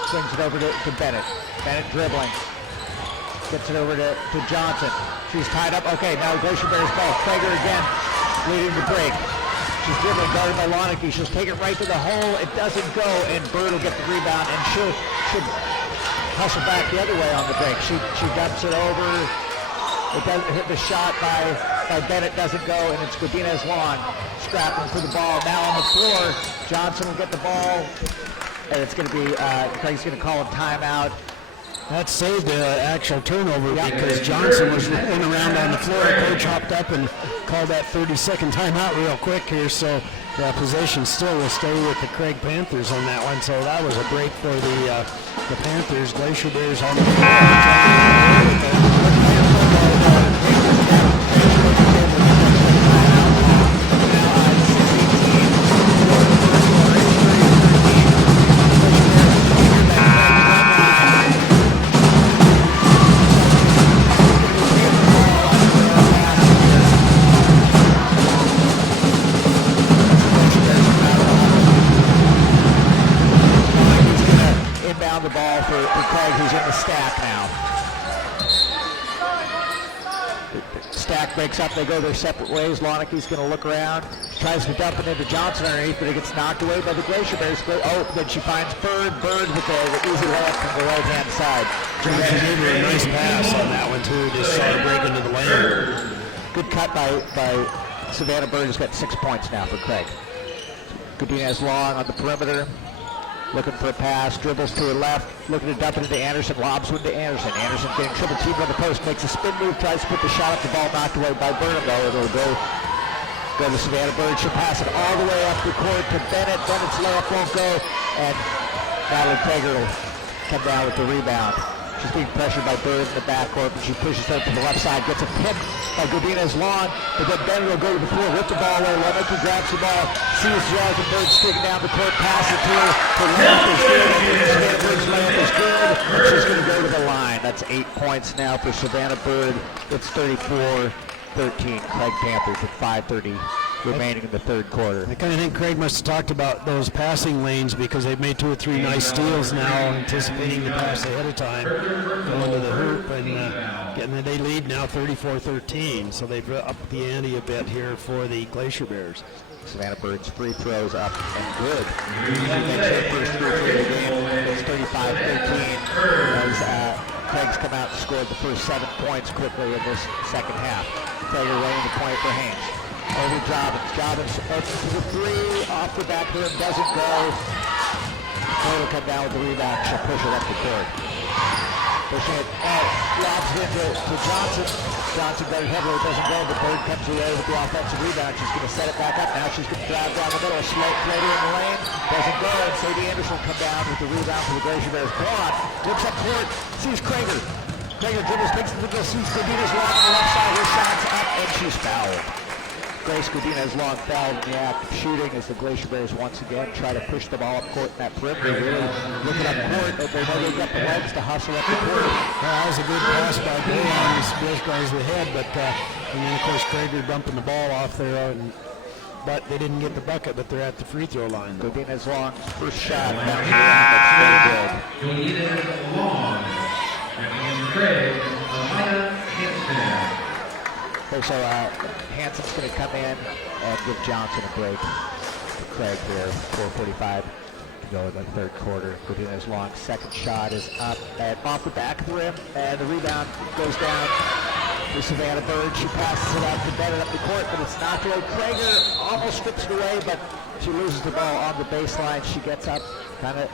Swings it over to Bennett. Bennett dribbling. Gets it over to Johnson. She's tied up. Okay, now Glacier Bears ball. Krager again leading the break. She's dribbling, guarded by Lonicky. She'll take it right to the hole. It doesn't go, and Bird will get the rebound, and she'll hustle back the other way on the break. She dumps it over. It doesn't hit the shot by Bennett. Doesn't go, and it's Godinez long scrapping for the ball. Now on the floor, Johnson will get the ball, and it's going to be Craig's going to call a timeout. That saved the actual turnover because Johnson was running around on the floor. Coach hopped up and called that 30-second timeout real quick here, so the possession still will stay with the Craig Panthers on that one. So that was a break for the Panthers. Glacier Bears on the floor. The ball for Craig, who's in the stack now. Stack breaks up, they go their separate ways. Lonicky's going to look around, tries to dump it into Johnson underneath, but it gets knocked away by the Glacier Bears. Oh, then she finds Bird with the easy layup from the right-hand side. Johnson gave her a nice pass on that one, too. Just saw her break into the lane. Good cut by Savannah Bird, who's got 6 points now for Craig. Godinez long on the perimeter. Looking for a pass, dribbles to her left, looking to dump it into Anderson, lobs one to Anderson. Anderson getting triple teamed on the post, makes a spin move, tries to put the shot up, the ball knocked away by Burnham, though. It'll go to Savannah Bird. She'll pass it all the way up the court to Bennett. Bennett's layup won't go, and Natalie Krager will come down with the rebound. She's being pressured by Bird in the backcourt, but she pushes her to the left side, gets a pick by Godinez long, but then Bennett will go to the floor, rip the ball away. Lonicky grabs the ball, sees Jasmine Bird sticking down the court, pass it to her. Her layup is good. Savannah Bird's layup is good, and she's going to go to the line. That's 8 points now for Savannah Bird. It's 34-13. Craig Panthers with 5:30 remaining in the third quarter. I kind of think Craig must have talked about those passing lanes because they've made 2 or 3 nice steals now, anticipating the pass ahead of time, going to the hoop and getting the lead now 34-13. So they've upped the ante a bit here for the Glacier Bears. Savannah Bird's free throws up and good. She makes her first free throw of the game. It's 35-13 as Craig's come out and scored the first 7 points quickly in this second half. Krager laying the point for Haines. Over Jobbins. Jobbins opens to the 3, off the back rim, doesn't go. Bird will come down with the rebound. She'll push it up the court. Pushing it, lobs it to Johnson. Johnson got it heavily, it doesn't go, but Bird comes away with the offensive rebound. She's going to set it back up. Now she's going to drive down the middle, floater in the lane. Doesn't go, and Sadie Anderson will come down with the rebound for the Glacier Bears. Broad looks up court, sees Krager. Krager dribbles, takes the dribble, sees Godinez long on the left side. Her shot's up, and she's fouled. Grace Godinez long fouled in the act of shooting as the Glacier Bears once again try to push the ball up court in that perimeter. Really looking up court, but they know they've got the legs to hustle up the court. Well, that was a good pass by Bay on his guy's the head, but and then of course Krager dumping the ball off there, but they didn't get the bucket, but they're at the free throw line. Godinez long first shot, that's very good. Godinez long, and Craig, Hampton. Okay, so Hansen's going to come in and give Johnson a break for Craig here. 4:45 to go in the third quarter. Godinez long second shot is up and off the back of the rim, and the rebound goes down to Savannah Bird. She passes it out to Bennett up the court, but it's knocked away. Krager almost strips it away, but she loses the ball on the baseline. She gets up, kind of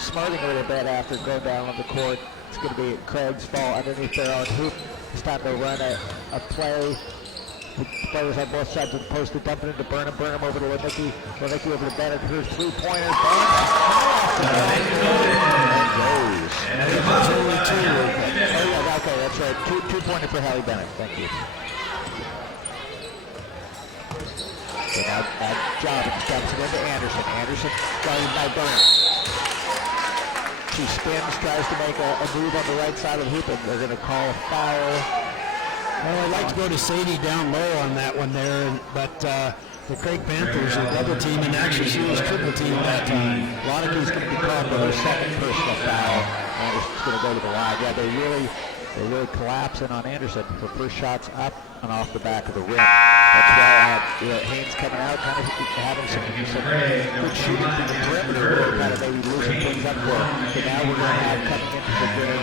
smarting a little bit after going down on the court. It's going to be Craig's ball underneath their own hoop. It's time to run a play. The players on both sides of the post to dump it into Burnham. Burnham over to Lewicki. Lewicki over to Bennett. Her three-pointer. And goes. Only two. Oh, yeah, okay, that's right. Two-pointer for Hallie Bennett. Thank you. So now Jobbins dumps it into Anderson. Anderson guarded by Burnham. She spins, tries to make a move on the right side of the hoop, and they're going to call a foul. Well, I'd like to go to Sadie down low on that one there, but the Craig Panthers are double team, and actually she was triple team that time. Lonicki's going to be called for her second personal foul. Anderson's going to go to the line. Yeah, they really collapsing on Anderson. Her first shot's up and off the back of the rim. That's why Haines coming out, kind of having some good shooting from the perimeter, kind of maybe loosening things up for her. So now we're going to have coming into the game,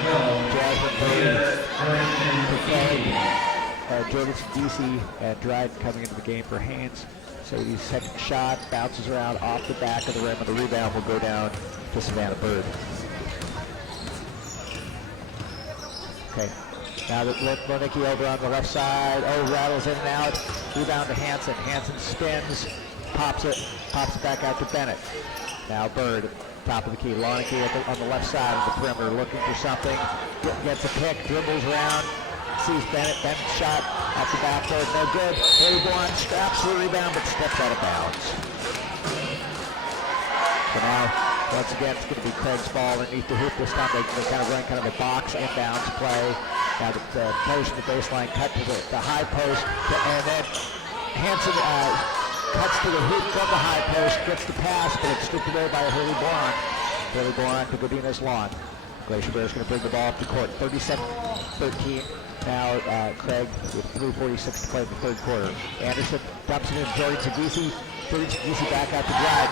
Jasmine Bird, Jordan DC, and Dryden coming into the game for Haines. Sadie's second shot bounces around off the back of the rim, and the rebound will go down to Savannah Bird. Okay, now Lewicki over on the left side. Oh, rattles in and out. Rebound to Hansen. Hansen spins, pops it back out to Bennett. Now Bird, top of the key. Lewicki on the left side of the perimeter, looking for something. Gets a pick, dribbles around, sees Bennett. Bennett's shot off the backboard, no good. Bourne straps the rebound, but steps out of bounds. So now, once again, it's going to be Craig's ball underneath the hoop. This time they kind of run a box inbounds play. Now the players from the baseline cut to the high post, and then Hansen cuts to the hoop from the high post, gets the pass, but it's stripped away by Haley Boron. Haley Boron to Godinez lawn. Glacier Bears going to bring the ball up to court. 37-13. Now Craig with 3:46 to play in the third quarter. Anderson dumps it in Jordan Sagisi. Jordan Sagisi back out to Dryden.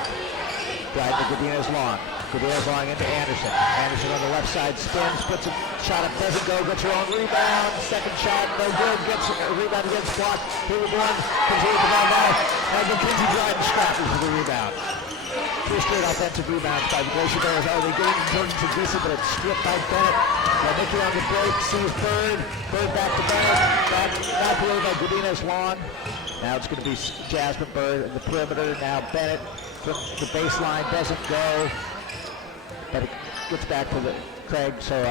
Dryden to Godinez long. Godinez long into Anderson. Anderson on the left side spins, puts a shot up, doesn't go, gets her own rebound. Second shot, no good, gets a rebound against block. Haley Bourne comes in with the ball now. And Mackenzie Dryden scrapping for the rebound. Two straight offensive rebounds by the Glacier Bears. Oh, they get into Jordan Sagisi, but it's stripped by Bennett. Mickey on the break, sees Bird. Bird back to Bennett. Back away by Godinez long. Now it's going to be Jasmine Bird in the perimeter. Now Bennett from the baseline doesn't go, but it gets back to the Craig. So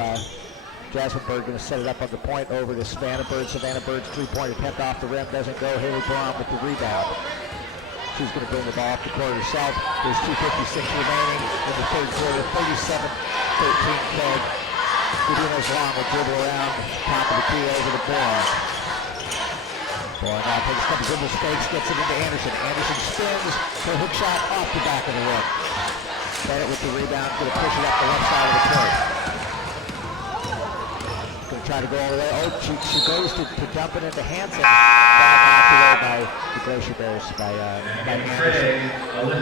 Jasmine Bird going to set it up on the point over to Savannah Bird. Savannah Bird's three-point attempt off the rim doesn't go. Haley Brown with the rebound. She's going to bring the ball up the court herself. There's 2:56 remaining in the third quarter. 37-13 Craig. Godinez long will dribble around top of the key over to Bourne. Bourne now takes a couple dribble fakes, gets it into Anderson. Anderson spins for a hook shot off the back of the rim. Bennett with the rebound, going to push it up the left side of the court. Going to try to go all the way. Oh, she goes to dump it into Hansen. Knocked away by the Glacier Bears, by Anderson.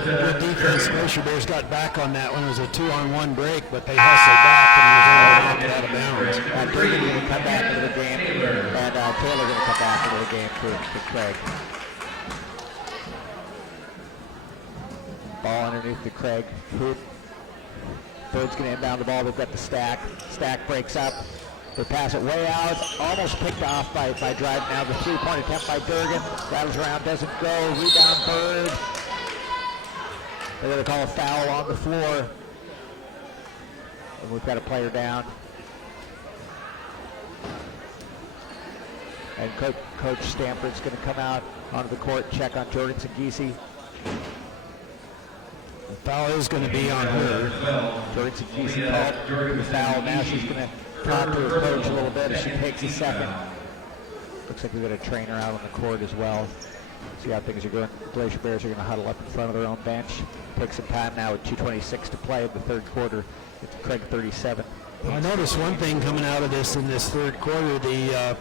Good defense. Glacier Bears got back on that one. It was a 2-on-1 break, but they hustled back and was able to knock it out of bounds. Durgan going to come back into the game, and Taylor going to come back into the game for Craig. Ball underneath the Craig hoop. Bird's going to inbound the ball. They've got the stack. Stack breaks up. They pass it way out, almost picked off by Dryden. Now the three-point attempt by Durgan. Rattles around, doesn't go. Rebound Bird. They're going to call a foul on the floor. And we've got a player down. And Coach Stanford's going to come out onto the court, check on Jordan Sagisi. The foul is going to be on her. Jordan Sagisi called the foul. Now she's going to talk to her coach a little bit as she takes a second. Looks like we've got a trainer out on the court as well. See how things are going. The Glacier Bears are going to huddle up in front of their own bench. Take some time now with 2:26 to play in the third quarter. It's Craig 37, I noticed one thing coming out of this in this third quarter. The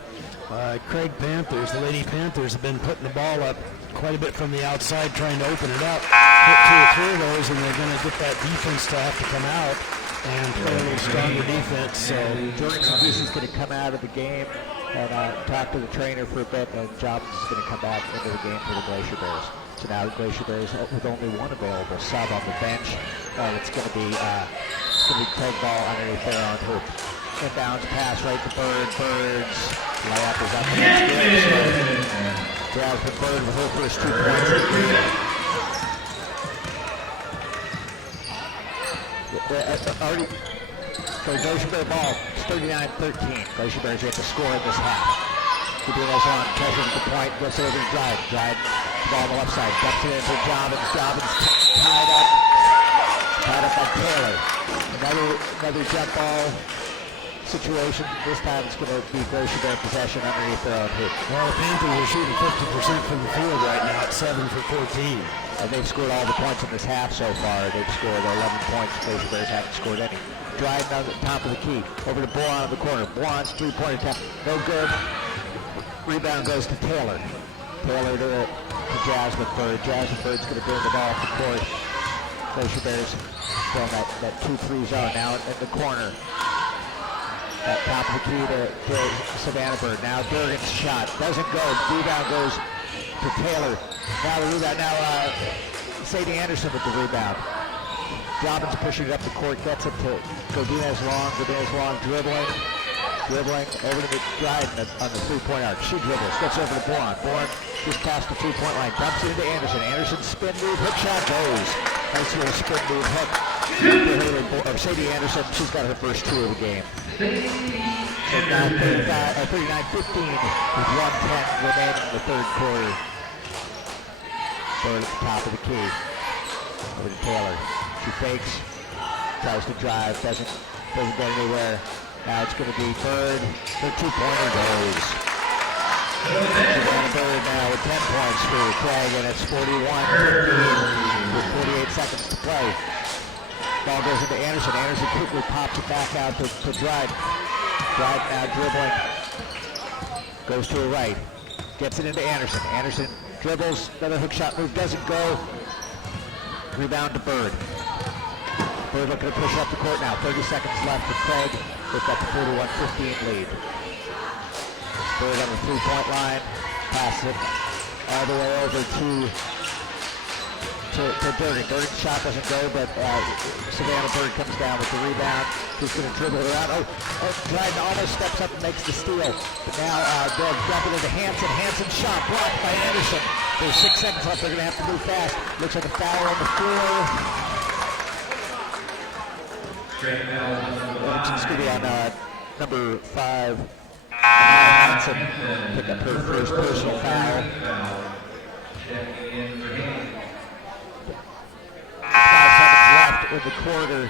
Craig Panthers, the Lady Panthers, have been putting the ball up quite a bit from the outside, trying to open it up. Hit 2 or 3 of those, and they're going to get that defense to have to come out and play a little stronger defense. So Jordan is going to come out of the game and talk to the trainer for a bit, and Jobs is going to come back into the game for the Glacier Bears. So now the Glacier Bears with only one available sub on the bench, and it's going to be Craig Ball underneath there on hoop. Inbounds pass right to Bird. Bird's layup is up and it's good. So Jasmine Bird with her first 2 points of the game. Already, for the Glacier Bear ball, it's 39-13. Glacier Bears have to score in this half. Gudino's on, pressure at the point, gets over to Drive. Drive, the ball on the left side, dumps it in for Jobbins. Jobbins tied up by Taylor. Another jump ball situation. This time it's going to be Glacier Bear possession underneath their own hoop. Well, the Panthers are shooting 50% from the field right now at 7 for 14. And they've scored all the points in this half so far. They've scored 11 points. Glacier Bears haven't scored any. Driving down the top of the key. Over to Boron in the corner. Boron's 3-point attempt. No good. Rebound goes to Taylor. Taylor to Jasmine Bird. Jasmine Bird's going to bring the ball off the court. Glacier Bears throwing that 2-3 zone now in the corner. At top of the key to Savannah Bird. Now Durgan's shot doesn't go. Rebound goes to Taylor. Now the rebound. Now Sadie Anderson with the rebound. Jobbins pushing it up the court. Gets it to Godinez Long. Godinez Long dribbling over to the Drive on the 3-point arc. She dribbles. Gets over to Bourne. Bourne just past the 3-point line. Dumps it into Anderson. Anderson spin move. Hook shot goes. Nice little spin move hook. Sadie Anderson, she's got her first 2 of the game. So now 39-15 with 1:10 remaining in the third quarter. Bird at the top of the key. Over to Taylor. She fakes, tries to drive, doesn't get anywhere. Now it's going to be Bird. Her 2-pointer goes. Savannah Bird now with 10 points for Craig, and it's 41-15 with 48 seconds to play. Ball goes into Anderson. Anderson quickly pops it back out to Drive. Drive now dribbling. Goes to her right. Gets it into Anderson. Anderson dribbles. Another hook shot move. Doesn't go. Rebound to Bird. Bird looking to push up the court now. 30 seconds left for Craig. They've got the 41-15 lead. Bird on the 3-point line. Pass it all the way over to Durgan. Durgan's shot doesn't go, but Savannah Bird comes down with the rebound. He's going to dribble it around. Dryden almost steps up and makes the steal. But now they'll dump it into Hanson. Hanson's shot blocked by Anderson. There's 6 seconds left. They're going to have to move fast. Looks like a foul on the floor. It's going to be on number 5. Hanson pick up her first personal foul. 5 seconds left in the quarter.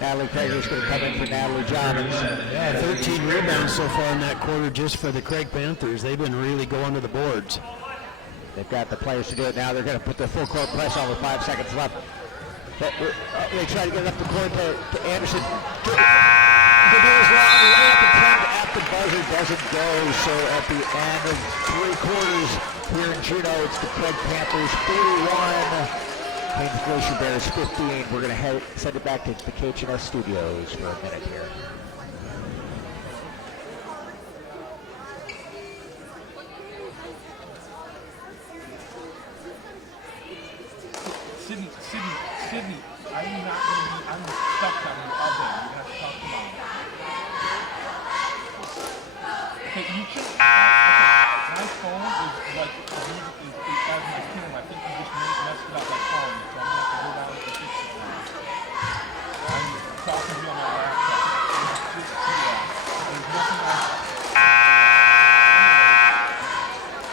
Natalie Craig's going to come in for Natalie Jobbins. Yeah, 13 rebounds so far in that quarter just for the Craig Panthers. They've been really going to the boards. They've got the players to do it now. They're going to put their full court press on with 5 seconds left. They try to get it up the court to Anderson. The ball's long, layup attempt at the buzzer doesn't go. So at the end of 3 quarters here in Juneau, it's the Craig Panthers 41. Haines Glacier Bears 15. We're going to send it back to the KHNS studios for a minute here. Sydney, I'm stuck on you all day. You have to talk to Mom. Okay, you should, my phone is like, as my camera. I think you just messed it up by calling it, so I'm going to have to go down and fix it now. I'm talking to you on my laptop. There's nothing else.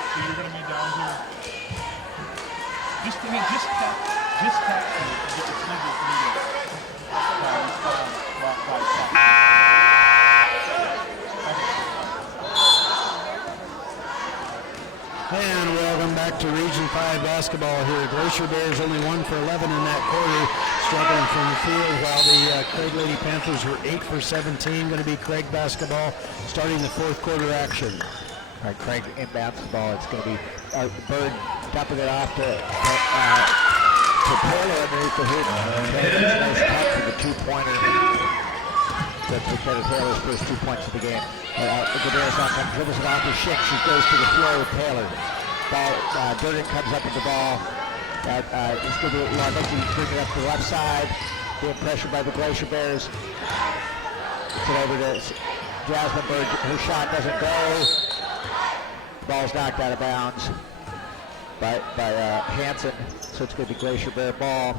So you're going to be down here. Just text me to get the signal for me to respond by text. And welcome back to Region 5 basketball here. Glacier Bears only 1 for 11 in that quarter, struggling from the field, while the Craig Lady Panthers were 8 for 17. Going to be Craig basketball starting the fourth quarter action. All right, Craig in basketball. It's going to be Bird dumping it off to Taylor underneath the hoop. Nice cut for the two-pointer. That's Taylor's first 2 points of the game. The Bears on dribbles it off to Schick. She goes to the floor with Taylor. Ball, Durden comes up with the ball. It's going to be Larnicki bringing it up to the left side. Being pressured by the Glacier Bears. Gets it over to Jasmine Bird. Her shot doesn't go. Ball's knocked out of bounds by Hansen. So it's going to be Glacier Bear ball.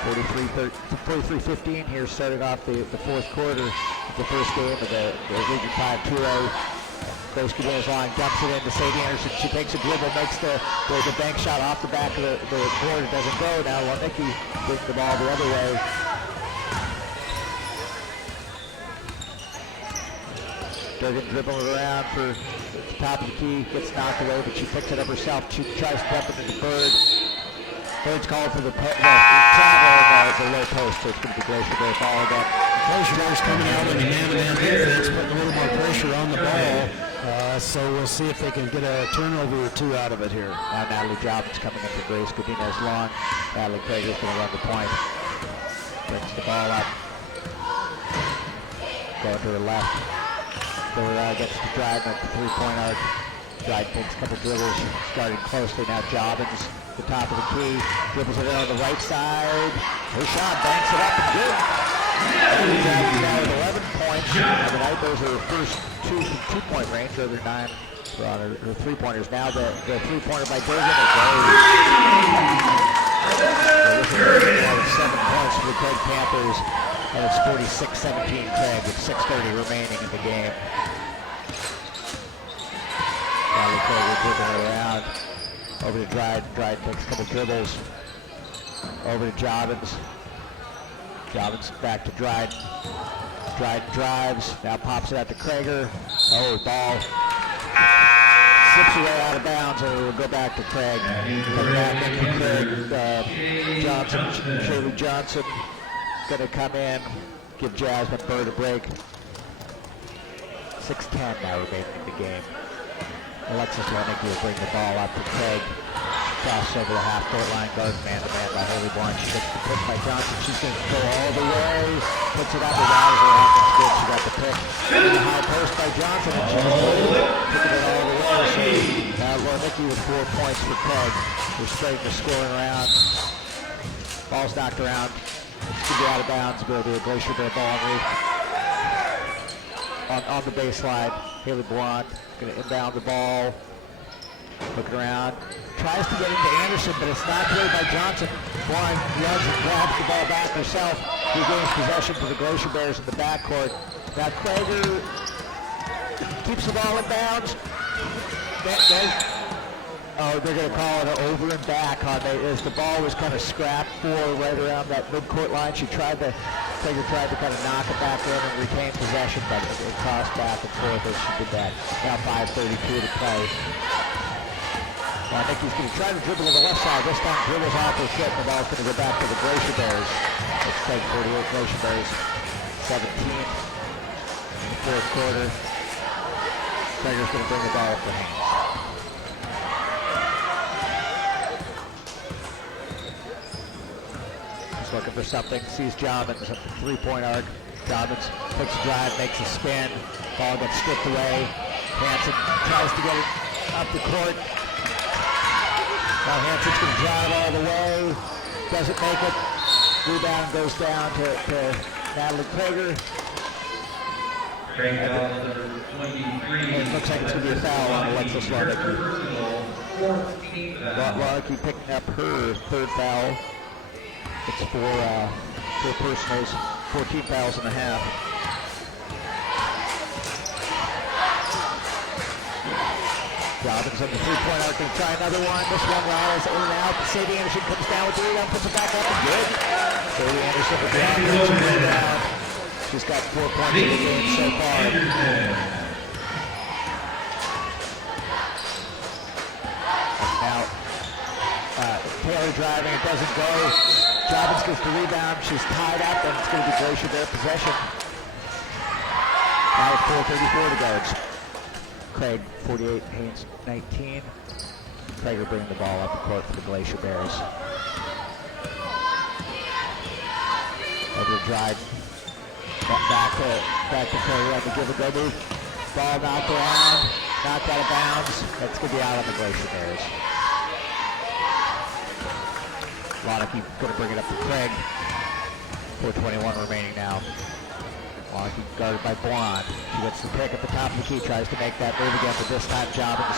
43-15 here, starting off the fourth quarter of the first game of the Region 5 2A. Glacier Bears line dumps it into Sadie Anderson. She takes a dribble, makes the bank shot off the back of the board. It doesn't go. Now Larnicki brings the ball the other way. Durgan dribbling around for the top of the key, gets knocked away, but she picks it up herself. She tries to dump it into Bird. Bird's called for the travel the low post, so it's going to be Glacier Bear ball again. Glacier Bears coming out in the man-to-man defense, putting a little more pressure on the ball. So we'll see if they can get a turnover or two out of it here. Now Natalie Jobbins coming in for Grace Godinez long. Natalie Krager's going to run the point. Brings the ball up. Going to her left. Dora gets the drive at the three-point arc. Drive takes a couple dribbles. Starting closely now. Jobbins, the top of the key. Dribbles it in on the right side. Her shot banks it up and good. Lady Jobbins now with 11 points. On the night, those are her first two-point range. The other 9 were on her three-pointers. Now the three-pointer by Durgan. It's 7 points for the Craig Panthers. And it's 46-17 Craig with 6:30 remaining in the game. Natalie Krager dribbling around. Over to Dryden. Dryden takes a couple dribbles. Over to Jobbins. Jobbins back to Dryden. Dryden drives. Now pops it out to Krager. Oh, ball slips away out of bounds, and it will go back to Craig. Coming back into Craig. Johnson, Shirley Johnson, going to come in, give Jasmine Bird a break. 6:10 now remaining in the game. Alexis Larnicki will bring the ball up to Craig. Cross over the half-court line, guard man-to-man by Haley Bourne. She gets the pick by Johnson. She's going to go all the way. Puts it up and out of her hand. That's good. She got the pick. In the high post by Johnson, and she's picking it all the way. So now Larnicki with 4 points for Craig. They're straight to scoring around. Ball's knocked around. It's going to be out of bounds. Going to be a Glacier Bear ball on the baseline. Haley Bourne going to inbound the ball. Looking around. Tries to get into Anderson, but it's knocked away by Johnson. Bourne runs and grabs the ball back herself. Regains possession for the Glacier Bears in the backcourt. Now Krager keeps the ball in bounds. They're going to call it an over and back on as the ball was kind of scrapped for right around that midcourt line. Krager tried to kind of knock it back in and retain possession, but it crossed back and forth as she did that. Now 5:32 to play. I think he's going to try to dribble to the left side. This time dribbles off her foot, and the ball's going to go back to the Glacier Bears. It's Craig 48, Glacier Bears 17 in the fourth quarter. Krager's going to bring the ball up to Haines. He's looking for something, sees Jobbins at the three-point arc. Jobbins takes a drive, makes a spin. Ball gets stripped away. Hansen tries to get it up the court. Now Hansen's going to drive all the way. Doesn't make it. Rebound goes down to Natalie Krager. And it looks like it's going to be a foul on Alexis Larnicki. Larnicki picking up her third foul. It's for personals, 14 fouls and a half. Jobbins on the three-point arc, going to try another one. This one rattles in and out. Sadie Anderson comes down with the rebound, puts it back up and good. Sadie Anderson with the offensive rebound. She's got 4 points in the game so far. Taylor driving, it doesn't go. Jobbins gets the rebound, she's tied up, and it's going to be Glacier Bear possession. Now with 4:34 to go. It's Craig 48, Haines 19. Craig will bring the ball up the court for the Glacier Bears. Over to drive. Back to Craig on the give and go move. Ball knocked around, knocked out of bounds. That's going to be out on the Glacier Bears. Loneke going to bring it up to Craig. 4:21 remaining now. Loneke guarded by Boron. She gets the pick at the top of the key, tries to make that move again, but this time Jobbins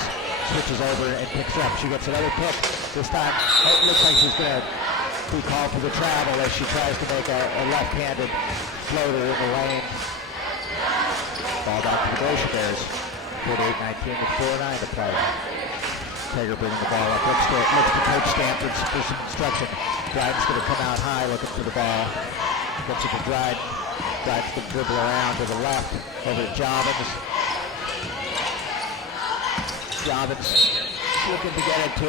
switches over and picks up. She gets another pick. This time, it looks like she's going to be called for the travel as she tries to make a left-handed floater in the lane. Ball back to the Glacier Bears. 48-19 with 4:09 to play. Tager bringing the ball up. Looks to Coach Stanford for some instruction. Dryden's going to come out high looking for the ball. Gets it to Dryden. Dryden's going to dribble around to the left. Over to Jobbins. Jobbins looking to get it to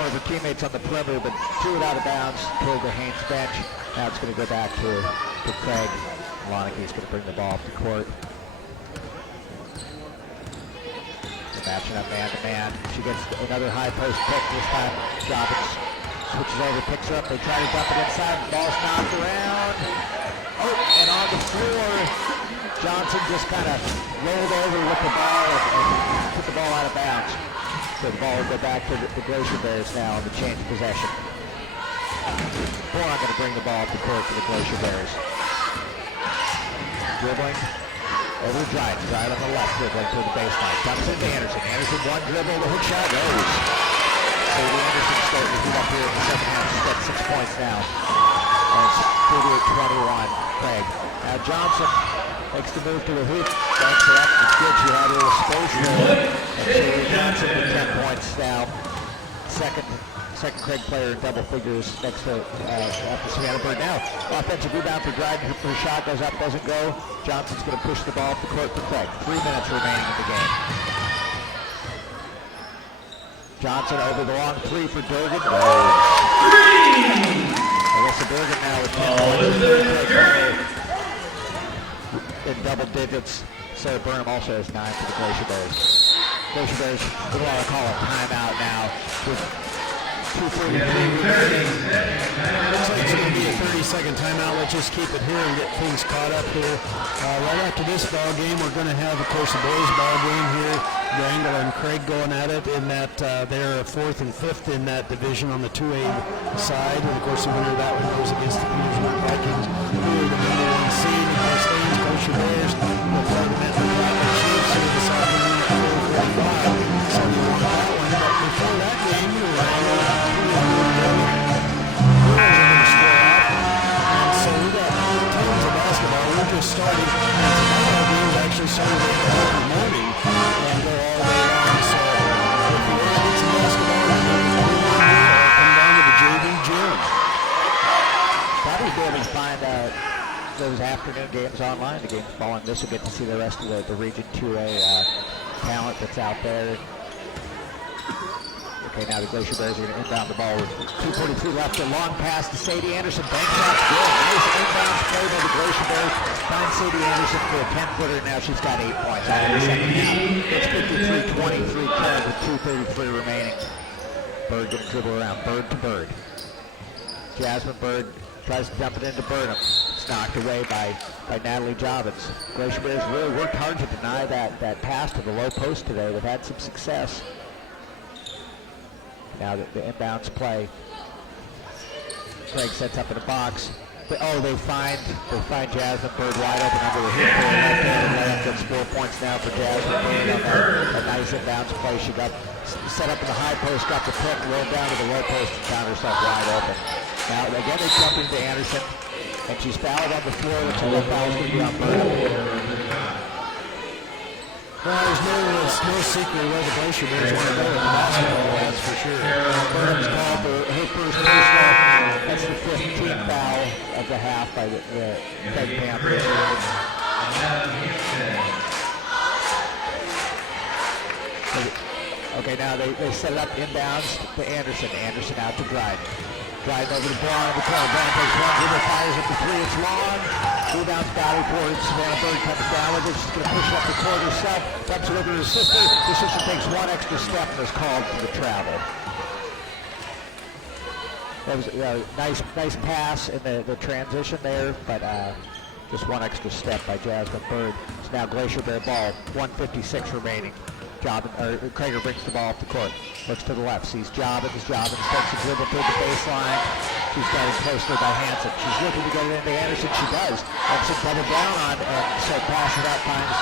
one of her teammates on the perimeter, but threw it out of bounds toward the Haines bench. Now it's going to go back to Craig. Loneke's going to bring the ball up the court. Matching up man-to-man. She gets another high post pick this time. Jobbins switches over, picks her up. They try to dump it inside. The ball's knocked around. Oh, and on the floor, Johnson just kind of rolled over with the ball and put the ball out of bounds. So the ball will go back to the Glacier Bears now on the change of possession. Boron going to bring the ball up the court for the Glacier Bears. Dribbling. Over to Dryden. Dryden on the left, dribbling toward the baseline. Dumps into Anderson. Anderson one dribble, the hook shot goes. Lady Anderson starting to heat up here in the second half. She's got 6 points now. And it's 48-21. Craig. Now Johnson makes the move to the hoop. Banks it up. It's good. She had a little space there. And Lady Johnson with 10 points now. Second Craig player in double figures next to after Savannah Bird. Now, offensive rebound for Dryden. Her shot goes up, doesn't go. Johnson's going to push the ball up the court for Craig. 3 minutes remaining in the game. Johnson over the long three for Durgan. Alyssa Durgan now with 10 points. In double digits. Sarah Burnham also has 9 for the Glacier Bears. Glacier Bears, we want to call a timeout now. With 2:33 remaining. Looks like it's going to be a 30-second timeout. Let's just keep it here and get things caught up here. Right after this ball game, we're going to have, of course, the boys ball game here. Wrangell and Craig going at it in that they're 4th and 5th in that division on the 2A side. And, of course, the winner of that one goes against the Petersburg Vikings, who are the number 1 seed. Of course, Haines, Glacier Bears, will play the Metro Catholic Chiefs here this afternoon at 4:45. So you want that one. But before that game, you Wrangell starting tomorrow. Games actually started in the morning and go all the way long. So if you want to get some basketball, come down to the JV gym. Probably be able to find those afternoon games online. The games following this will get to see the rest of the Region 2A talent that's out there. Okay, now the Glacier Bears are going to inbound the ball with 2:42 left. A long pass to Sadie Anderson. Bank shot's good. Nice inbound play by the Glacier Bears. Finds Sadie Anderson for a 10-footer. Now she's got 8 points out of the second half. It's 53-23 Craig with 2:33 remaining. Bird going to dribble around. Bird to Bird. Jasmine Bird tries to dump it into Burnham. It's knocked away by Natalie Jobbins. Glacier Bears really worked hard to deny that pass to the low post today. They've had some success. Now the inbounds play. Craig sets up in a box. They find Jasmine Bird wide open under the hoop for a left-handed layup. Gets 4 points now for Jasmine Bird on that nice inbounds play. She got set up in the high post, got the pick, rolled down to the low post, and found herself wide open. Now again they jump into Anderson, and she's fouled on the floor. Looks like the foul's going to be on Bird. Well, there's no secret where the Glacier Bears want to go with the basketball, that's for sure. Burnham's called for her first personal. That's the 15th foul of the half by the Craig Panthers. Okay, now they set it up inbounds to Anderson. Anderson out to Dryden. Dryden over to Braun in the corner. Braun takes one, dribble, fires up the three. It's long. Rebounds battle forward. Savannah Bird comes down with it. She's going to push it up the court herself. Dumps it over to her sister. The sister takes one extra step and is called for the travel. That was a nice pass in the transition there, but just one extra step by Jasmine Bird. It's now Glacier Bear ball. 1:56 remaining. Krager brings the ball up the court. Looks to the left, sees Jobbins. Jobbins takes a dribble to the baseline. She's got it closely by Hansen. She's looking to get it into Anderson. She does. Anderson double down on, and so passes out, finds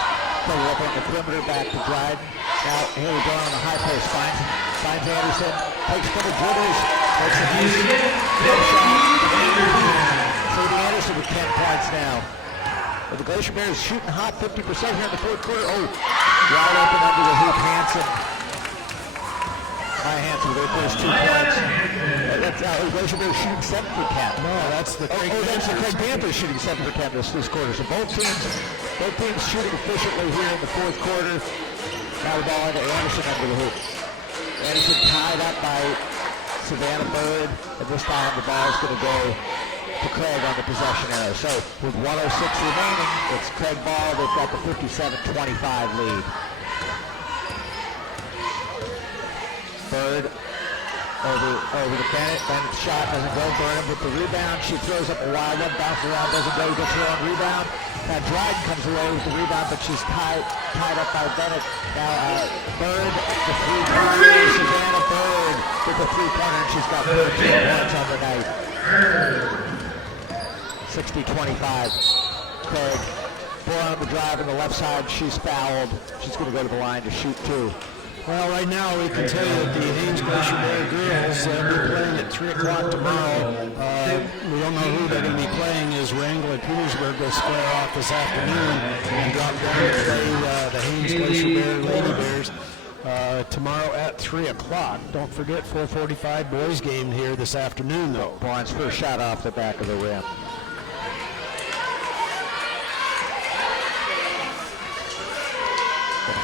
Krager up on the perimeter, back to Dryden. Now Haley Brown on the high post finds Anderson. Takes a couple dribbles. Makes a nice shot. Sadie Anderson with 10 points now. But the Glacier Bears shooting hot, 50% here in the fourth quarter. Oh, wide open under the hoop, Hansen. Hansen with their first 2 points. That's the Glacier Bears shooting 7 for 10. No, that's the Craig Panthers. That's the Craig Panthers shooting 7 for 10 this quarter. So both teams shooting efficiently here in the fourth quarter. Now the ball into Anderson under the hoop. Anderson tied up by Savannah Bird, and this time the ball is going to go to Craig on the possession arrow. So with 1:06 remaining, it's Craig ball. They've got the 57-25 lead. Bird over to Bennett. Bennett's shot doesn't go. Burnham with the rebound. She throws up a wild one, bounces around, doesn't go. Gets her own rebound. Now Dryden comes away with the rebound, but she's tied up by Bennett. Now Bird, the three-pointer. Savannah Bird with the three-pointer, and she's got 13 points on the night. 60-25. Craig. Bourne on the drive on the left side. She's fouled. She's going to go to the line to shoot 2. Well, right now we can tell you that the Haines Glacier Bear girls will be playing at 3 o'clock tomorrow. We don't know who they're going to be playing as Wrangell and Petersburg will square off this afternoon and drop down to play the Haines Glacier Bear Lady Bears tomorrow at 3 o'clock. Don't forget 4:45 boys game here this afternoon, though. Bourne's first shot off the back of the rim.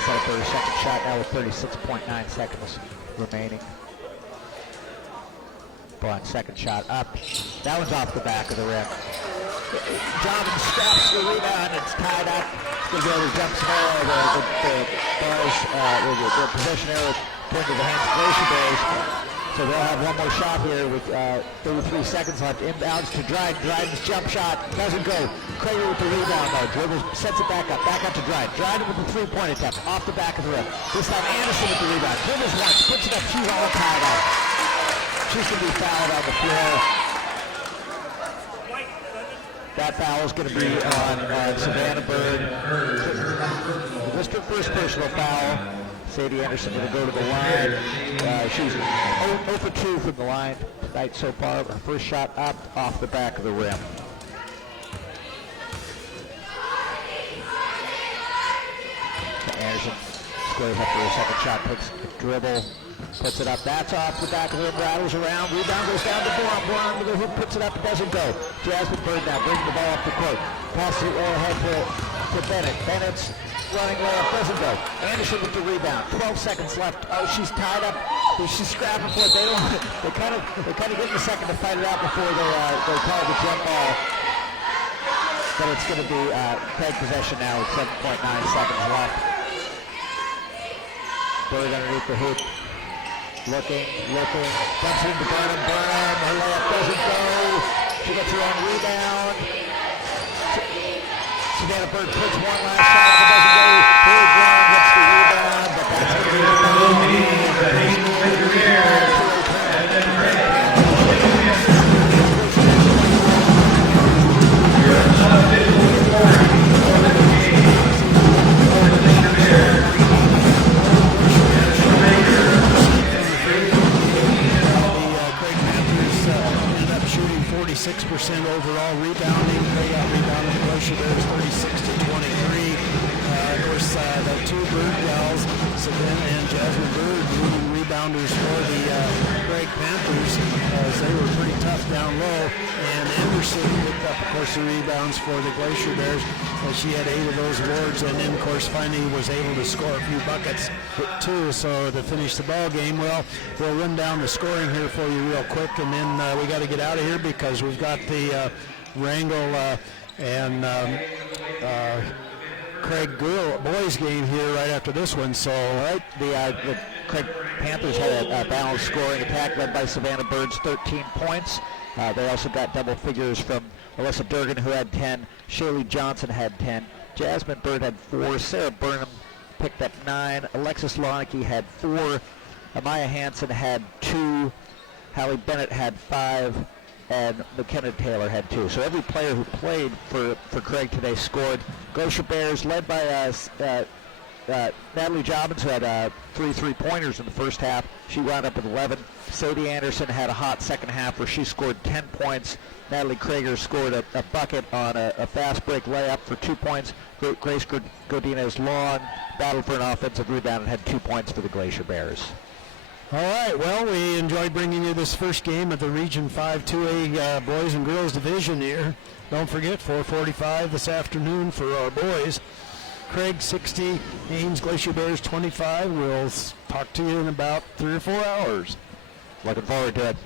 Set up their second shot now with 36.9 seconds remaining. Bourne's second shot up. That one's off the back of the rim. Jobbins scraps the rebound. It's tied up. It's going to go to jump small. The Bears, the possession arrow pointing to the Haines Glacier Bears. So they'll have one more shot here with 33 seconds left. Inbounds to Dryden. Dryden's jump shot doesn't go. Krager with the rebound though. Dribbles, sets it back up to Dryden. Dryden with the three-point attempt off the back of the rim. This time Anderson with the rebound. Dribbles once, puts it up. She's all tied up. She's going to be fouled on the floor. That foul is going to be on Savannah Bird. This is the first personal foul. Sadie Anderson going to go to the line. She's 0 for 2 from the line tonight so far. Her first shot up off the back of the rim. Anderson squares up for her second shot, takes a dribble, puts it up. That's off the back of the rim, rattles around. Rebound goes down to Bourne. Bourne with the hoop, puts it up, it doesn't go. Jasmine Bird now brings the ball up the court. Passes it ahead to Bennett. Bennett's running layup doesn't go. Anderson with the rebound. 12 seconds left. Oh, she's tied up. She's scrapping for it. They kind of get in a second to fight it out before they call the jump ball. But it's going to be Craig possession now with 7.9 seconds left. Bird underneath the hoop. Looking. Dumps it into Burnham. Her layup doesn't go. She gets her own rebound. Savannah Bird puts one last shot. It doesn't go. Haley Brown gets the rebound, but that's going to be the Craig Panthers ended up shooting 46% overall rebounding. They got rebounded. Glacier Bears 36-23. Of course, the two Bird gals, Savannah and Jasmine Bird, leading rebounders for the Craig Panthers, as they were pretty tough down low. And Anderson picked up, of course, the rebounds for the Glacier Bears, as she had 8 of those awards, and then, of course, finally was able to score a few buckets too. So to finish the ball game, well, we'll run down the scoring here for you real quick, and then we got to get out of here because we've got the Wrangell and Craig girl boys game here right after this one. So the Craig Panthers had a balanced scoring attack led by Savannah Bird's 13 points. They also got double figures from Alyssa Durgan, who had 10. Shaylee Johnson had 10. Jasmine Bird had 4. Sarah Burnham picked up 9. Alexis Lonicky had 4. Amaya Hansen had 2. Hallie Bennett had 5. And McKenna Taylor had 2. So every player who played for Craig today scored. Glacier Bears led by Natalie Jobbins, who had 3 3-pointers in the first half. She wound up with 11. Sadie Anderson had a hot second half where she scored 10 points. Natalie Krager scored a bucket on a fast break layup for 2 points. Grace Godinez long battled for an offensive rebound and had 2 points for the Glacier Bears. all right, well, we enjoyed bringing you this first game of the Region 5 2A Boys and Girls Division here. Don't forget, 4:45 this afternoon for our boys. Craig 60, Haines Glacier Bears 25. We'll talk to you in about 3 or 4 hours. Looking forward to it.